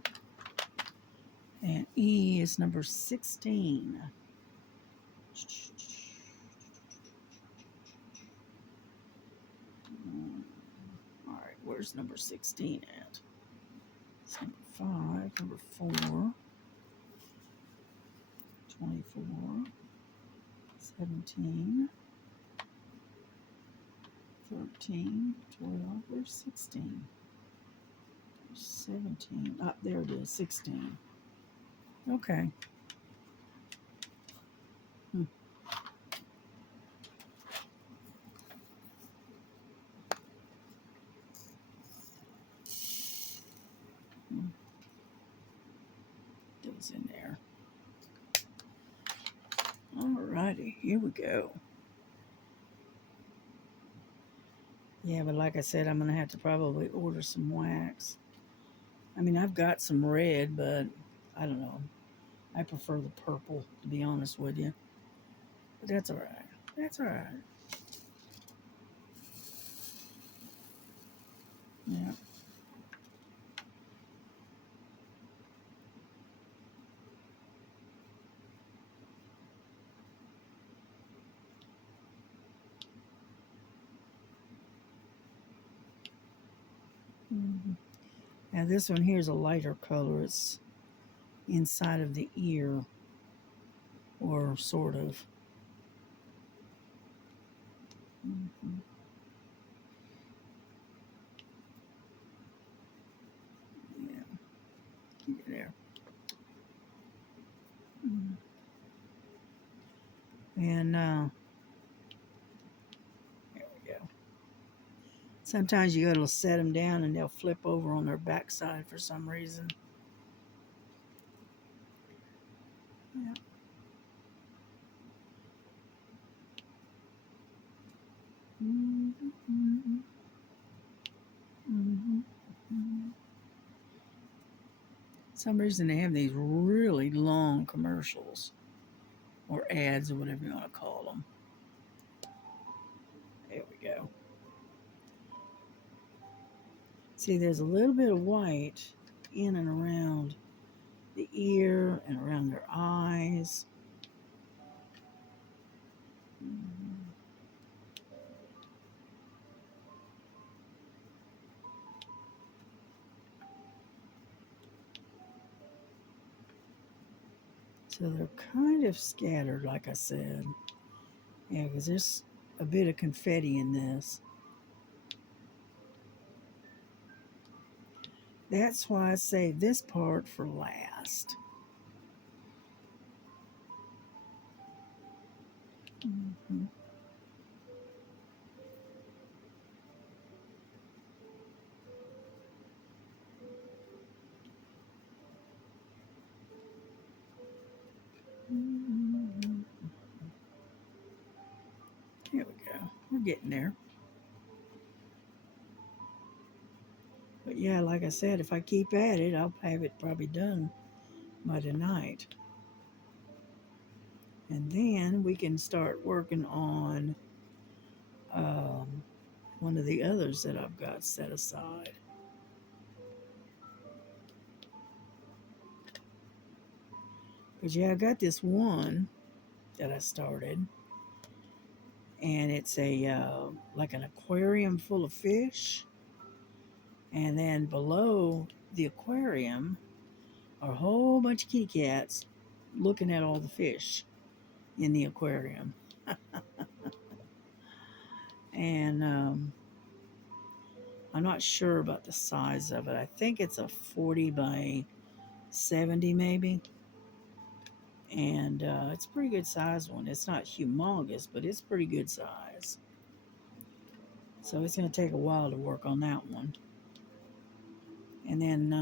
And E is number 16. All right, where's number 16 at? It's number 5, number 4, 24, 17, 13, 12, where's 16? 17, there it is, 16. Okay. Those in there. Alrighty, here we go. Yeah, but like I said, I'm going to have to probably order some wax. I mean, I've got some red, but I don't know. I prefer the purple, to be honest with you. But that's all right. That's all right. Yeah. Now this one here is a lighter color. It's inside of the ear, or sort of. Yeah, keep it there. And there we go. Sometimes you go to set them down and they'll flip over on their backside for some reason. Yeah. Some reason they have these really long commercials or ads or whatever you want to call them. There we go. See, there's a little bit of white in and around the ear and around their eyes. So they're kind of scattered, like I said. Yeah, because there's a bit of confetti in this. That's why I saved this part for last. Mm-hmm. Here we go. We're getting there. But yeah, like I said, if I keep at it, I'll have it probably done by tonight. And then we can start working on one of the others that I've got set aside. Because yeah, I got this one that I started, and it's a like an aquarium full of fish, and then below the aquarium are a whole bunch of kitty cats looking at all the fish in the aquarium. And I'm not sure about the size of it. I think it's a 40 by 70 maybe. And it's a pretty good size one. It's not humongous, but it's pretty good size. So it's going to take a while to work on that one. And then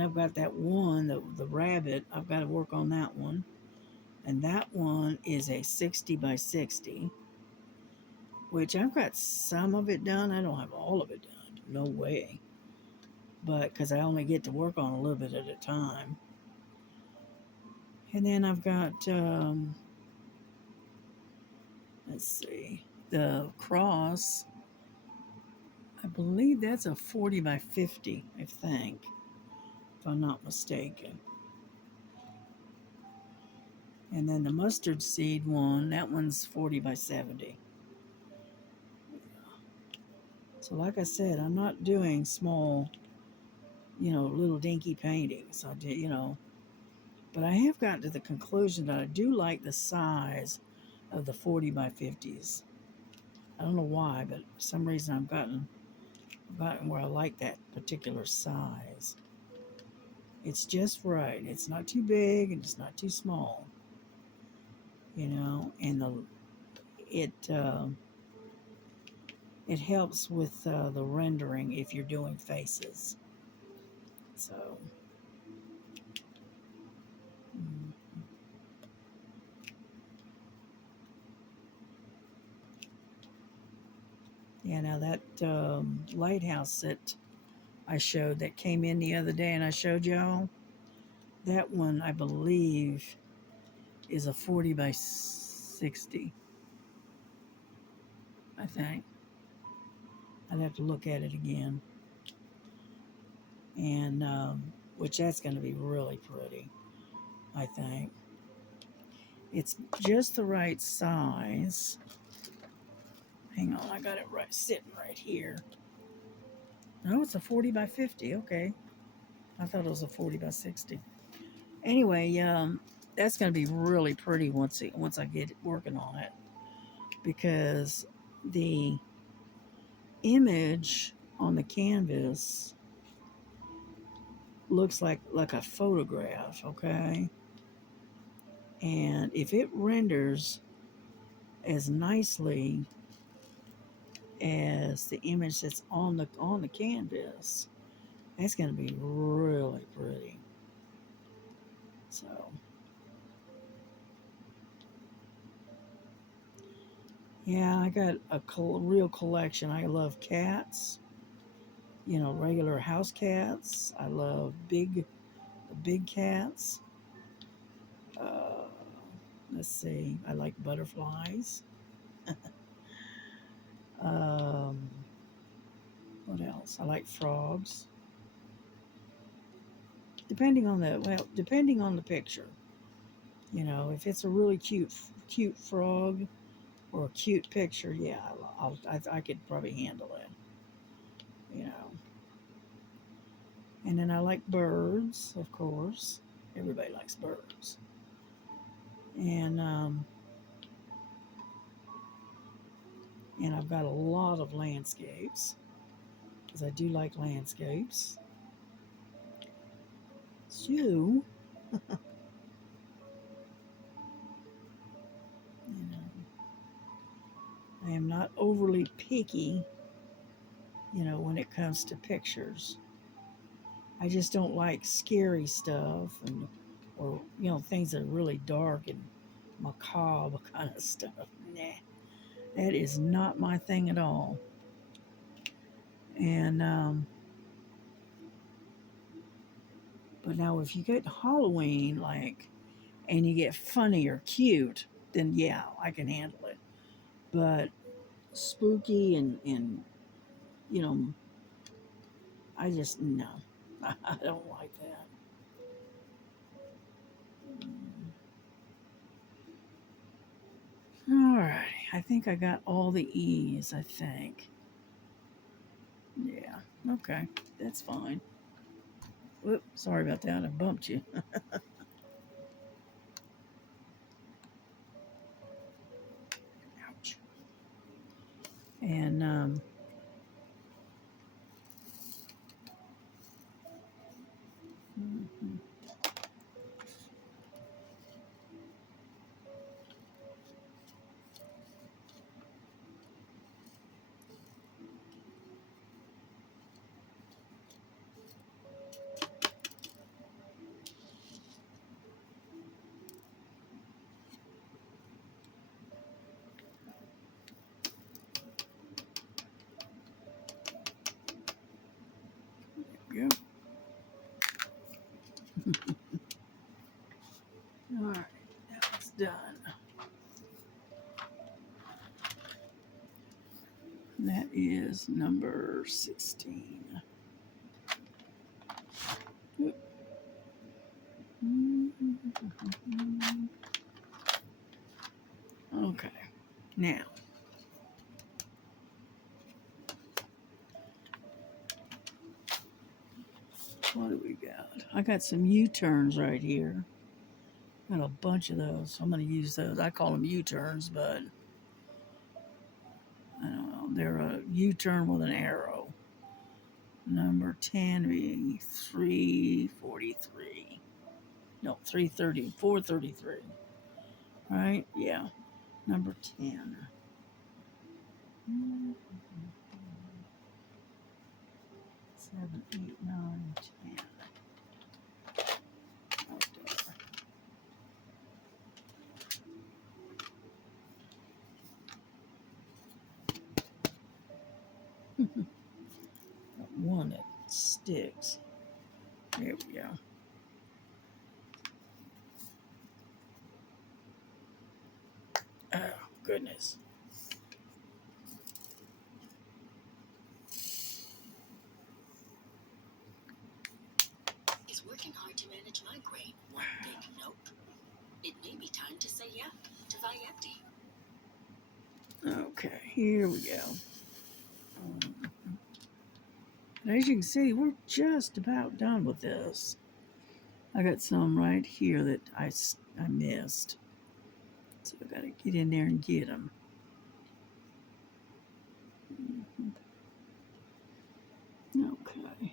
I've got that one, the rabbit. I've got to work on that one. And that one is a 60 by 60, which I've got some of it done. I don't have all of it done. No way. But because I only get to work on a little bit at a time. And then I've got, let's see, the cross. I believe that's a 40 by 50, I think, if I'm not mistaken. And then the mustard seed one, that one's 40 by 70. So like I said, I'm not doing small, little dinky paintings. I did, but I have gotten to the conclusion that I do like the size of the 40 by 50s. I don't know why, but for some reason I've gotten where I like that particular size. It's just right. It's not too big and it's not too small. And it helps with the rendering if you're doing faces. So, mm. Yeah, now that lighthouse that I showed that came in the other day and I showed y'all, that one I believe is a 40 by 60, I think. I'd have to look at it again. And which that's going to be really pretty, I think. It's just the right size. Hang on, I got it right sitting right here. No, it's a 40 by 50. Okay. I thought it was a 40 by 60. Anyway, that's going to be really pretty once I get working on it, because the image on the canvas looks like a photograph, okay? And if it renders as nicely as the image that's on the canvas, that's going to be really pretty. So yeah, I got a real collection. I love cats, you know, regular house cats. I love big cats. Uh, let's see, I like butterflies. um, what else? I like frogs. Depending on the picture. You know, if it's a really cute frog or a cute picture, yeah, I could probably handle it. You know. And then I like birds, of course. Everybody likes birds. And and I've got a lot of landscapes, because I do like landscapes. So, you know, I am not overly picky, you know, when it comes to pictures. I just don't like scary stuff, or you know, things that are really dark and macabre kind of stuff. Nah, that is not my thing at all. And but now if you get Halloween, like, and you get funny or cute, then yeah, I can handle it. But spooky and you know, I just no, I don't like that. All right, I think I got all the E's. I think. Yeah. Okay, that's fine. Whoop, sorry about that. I bumped you. Ouch. And mhm. Yeah. All right, that's done. That is number 16. Okay, now what do we got? I got some U-turns right here. Got a bunch of those. I'm going to use those. I call them U-turns, but I don't know. They're a U-turn with an arrow. Number 10 be 343. No, 330, 433. Right? Yeah. Number 10. 7, 8, 9, 10. One that sticks. There we go. Oh, goodness. Is working hard to manage migraine one big nope? It may be time to say yep to Vyepti. Okay. Here we go. And as you can see, we're just about done with this. I got some right here that I missed. So I got to get in there and get them. Okay.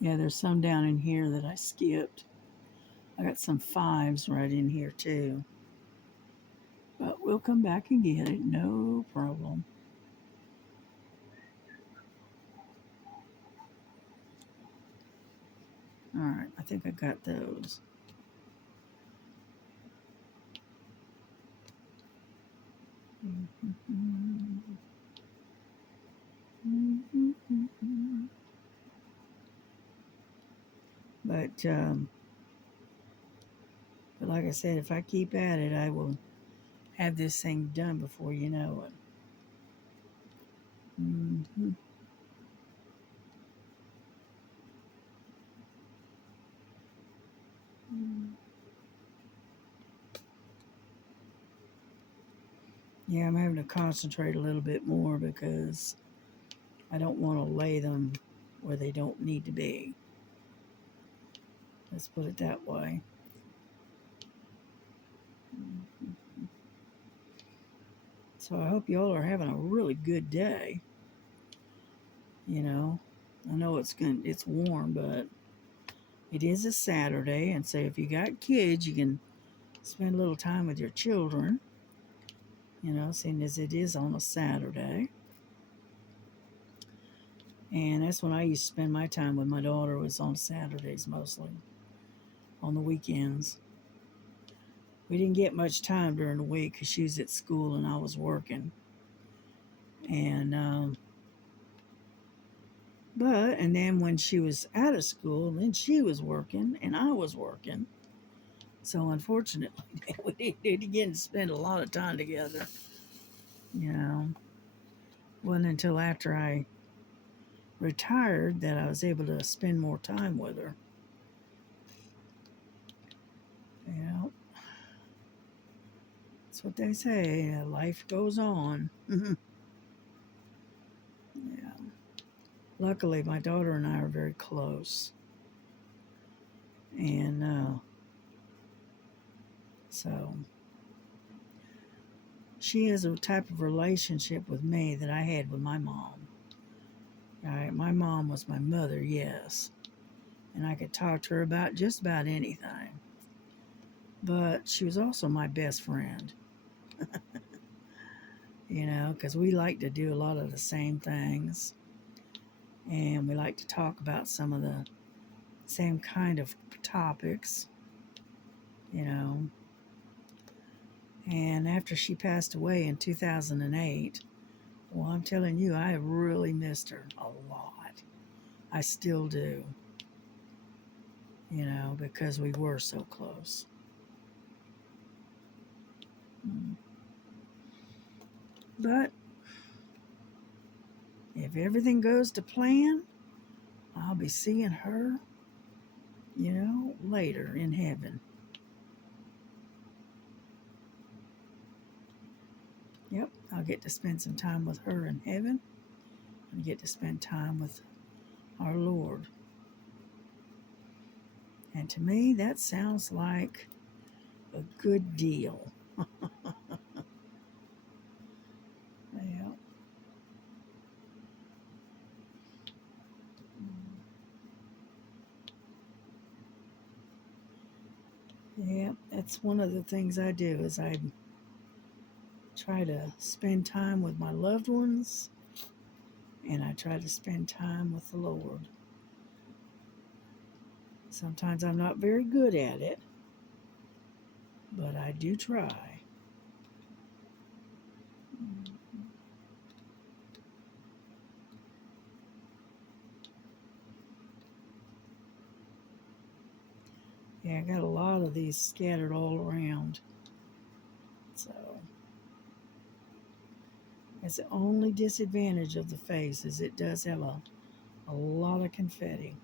Yeah, there's some down in here that I skipped. I got some 5s right in here too. But we'll come back and get it, no problem. All right, I think I got those. But like I said, if I keep at it, I will have this thing done before you know it. Mm-hmm. Yeah, I'm having to concentrate a little bit more because I don't want to lay them where they don't need to be. Let's put it that way. So I hope y'all are having a really good day. You know, I know it's warm, but it is a Saturday, and so if you got kids, you can spend a little time with your children. You know, seeing as it is on a Saturday. And that's when I used to spend my time with my daughter, was on Saturdays mostly, on the weekends. We didn't get much time during the week because she was at school and I was working. And and then when she was out of school, then she was working and I was working. So unfortunately, we didn't get to spend a lot of time together. You know, wasn't until after I retired that I was able to spend more time with her. Yeah, that's what they say. Life goes on. Yeah. Luckily, my daughter and I are very close. And so she has a type of relationship with me that I had with my mom. All right, my mom was my mother, yes. And I could talk to her about just about anything. But she was also my best friend. You know, because we like to do a lot of the same things. And we like to talk about some of the same kind of topics, you know. And after she passed away in 2008, well, I'm telling you, I really missed her a lot. I still do, you know, because we were so close. But if everything goes to plan, I'll be seeing her, you know, later in heaven. Yep, I'll get to spend some time with her in heaven and get to spend time with our Lord. And to me, that sounds like a good deal. Yeah. Yeah, that's one of the things I do is I try to spend time with my loved ones and I try to spend time with the Lord. Sometimes I'm not very good at it, but I do try. Yeah, I got a lot of these scattered all around. So that's the only disadvantage of the face is it does have a lot of confetti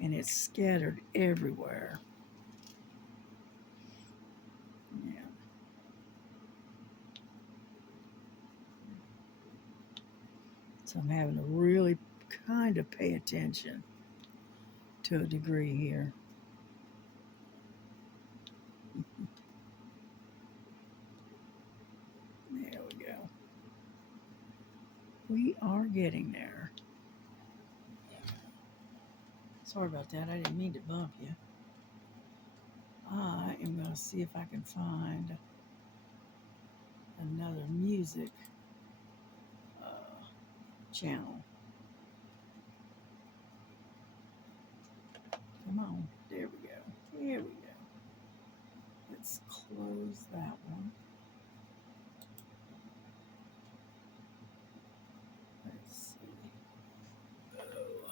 and it's scattered everywhere. So I'm having to really kind of pay attention to a degree here. There we go. We are getting there. Sorry about that. I didn't mean to bump you. I am going to see if I can find another music channel. Come on. There we go. Here we go. Let's close that one. Let's see. Oh.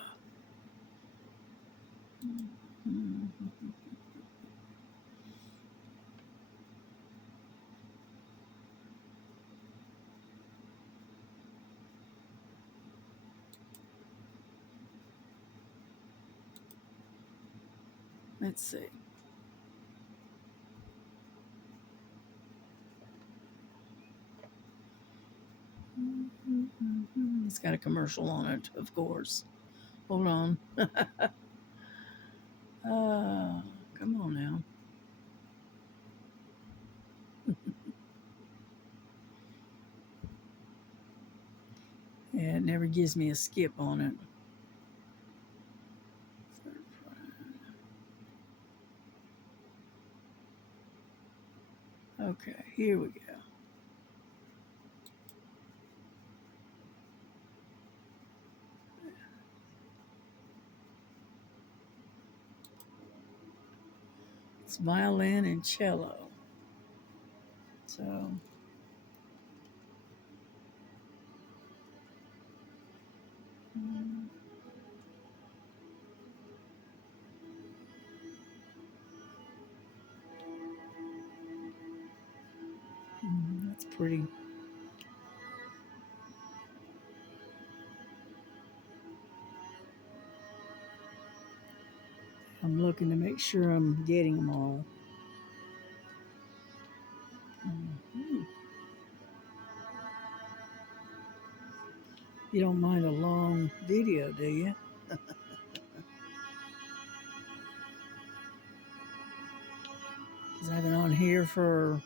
Let's see. It's got a commercial on it, of course. Hold on. Come on now. Yeah, it never gives me a skip on it. Okay, here we go. It's violin and cello. So that's pretty. I'm looking to make sure I'm getting them all. You don't mind a long video, do you? Because I've been on here for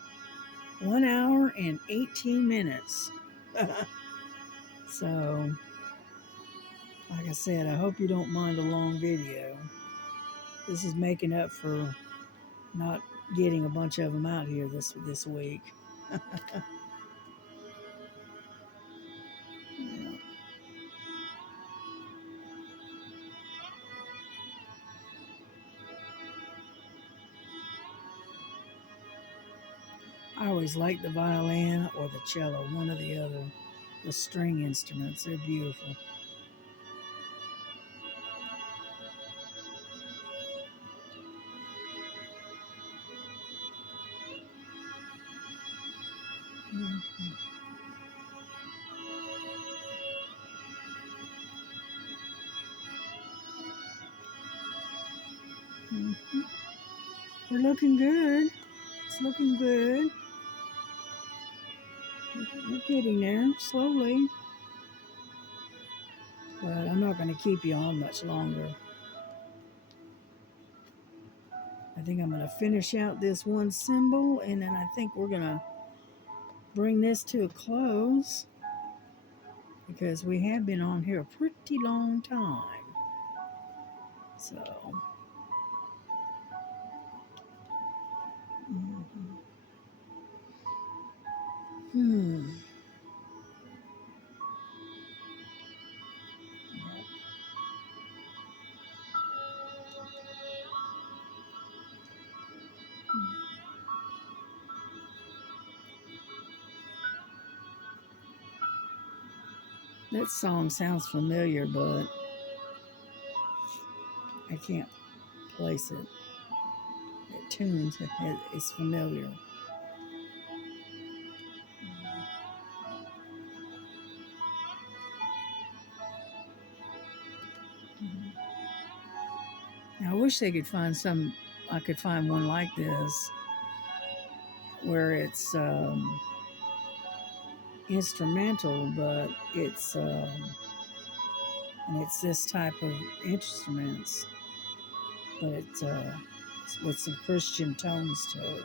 1 hour and 18 minutes. So, like I said, I hope you don't mind a long video. This is making up for not getting a bunch of them out here this week. Yeah. I always like the violin or the cello, one or the other. The string instruments, they're beautiful. We're looking good. It's looking good. We're getting there slowly. But I'm not going to keep you on much longer. I think I'm going to finish out this one cymbal, and then I think we're going to bring this to a close because we have been on here a pretty long time. So, that song sounds familiar, but I can't place it. It tunes, it's familiar. Now, I wish they could find I could find one like this where it's instrumental, but it's and it's this type of instruments, but it's with some Christian tones to it.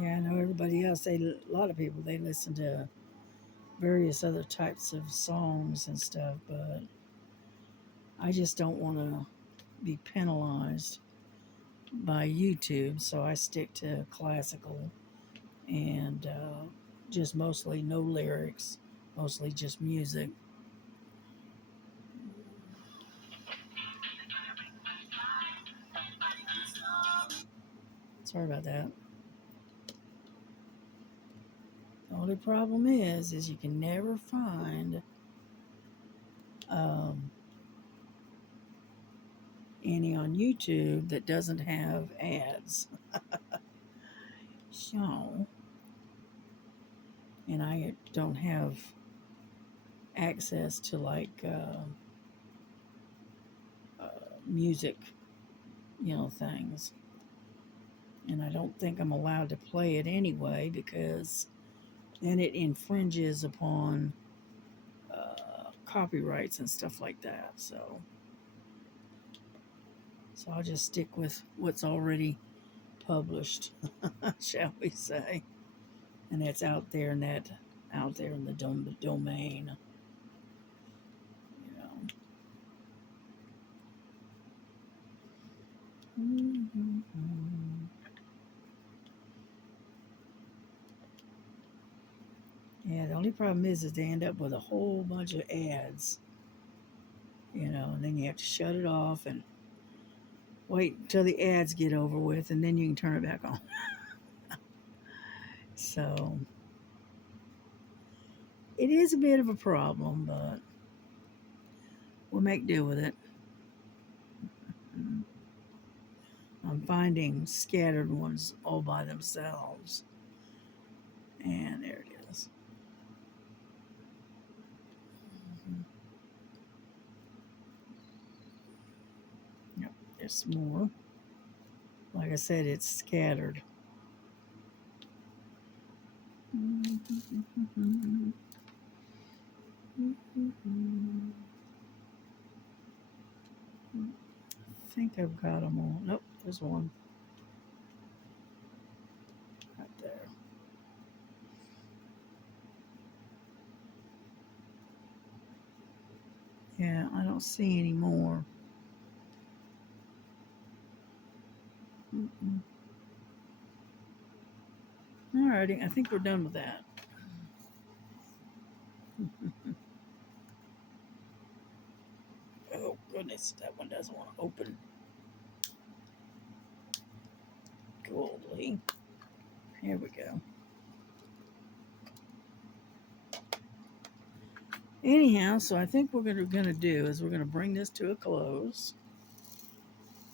Yeah, I know everybody else. A lot of people they listen to various other types of songs and stuff, but I just don't want to be penalized by YouTube, so I stick to classical and just mostly no lyrics, mostly just music. Sorry about that. The only problem is you can never find um, any on YouTube that doesn't have ads. So, and I don't have access to like uh, music, things. And I don't think I'm allowed to play it anyway because then it infringes upon copyrights and stuff like that. So I'll just stick with what's already published, shall we say, and it's out there in the domain. You know. Mm-hmm. Yeah, the only problem is they end up with a whole bunch of ads, and then you have to shut it off and wait until the ads get over with, and then you can turn it back on. So it is a bit of a problem, but we'll make do with it. I'm finding scattered ones all by themselves. And there it is. Yep, there's some more. Like I said, it's scattered. I think I've got them all. Nope, there's one right there. Yeah, I don't see any more. Alrighty, I think we're done with that. Oh goodness, that one doesn't want to open. Goldly. Here we go. Anyhow, so I think what we're gonna do is we're gonna bring this to a close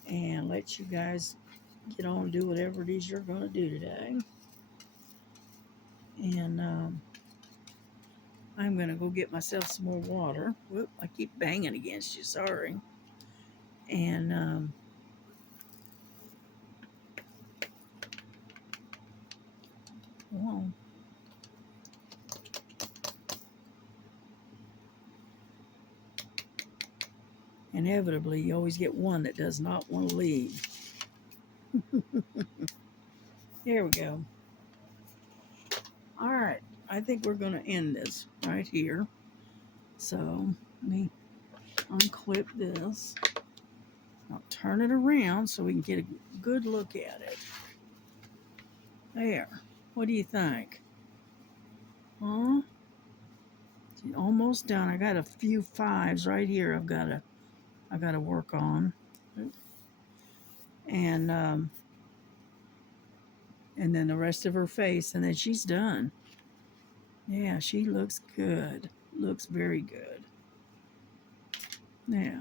and let you guys get on and do whatever it is you're gonna do today. And I'm gonna go get myself some more water. Whoop, I keep banging against you, sorry. And well, inevitably you always get one that does not want to leave. There we go. All right, I think we're gonna end this right here. So let me unclip this. I'll turn it around so we can get a good look at it. There. What do you think? Huh? Almost done. I got a few fives right here. I gotta work on. And and then the rest of her face, and then she's done. Yeah, she looks good. Looks very good. Yeah.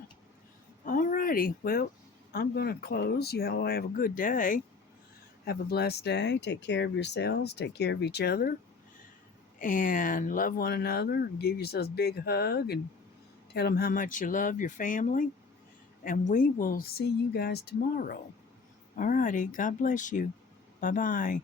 Alrighty. Well, I'm gonna close. You all have a good day. Have a blessed day. Take care of yourselves. Take care of each other. and love one another and give yourselves a big hug and tell them how much you love your family. And we will see you guys tomorrow. All righty. God bless you. Bye bye.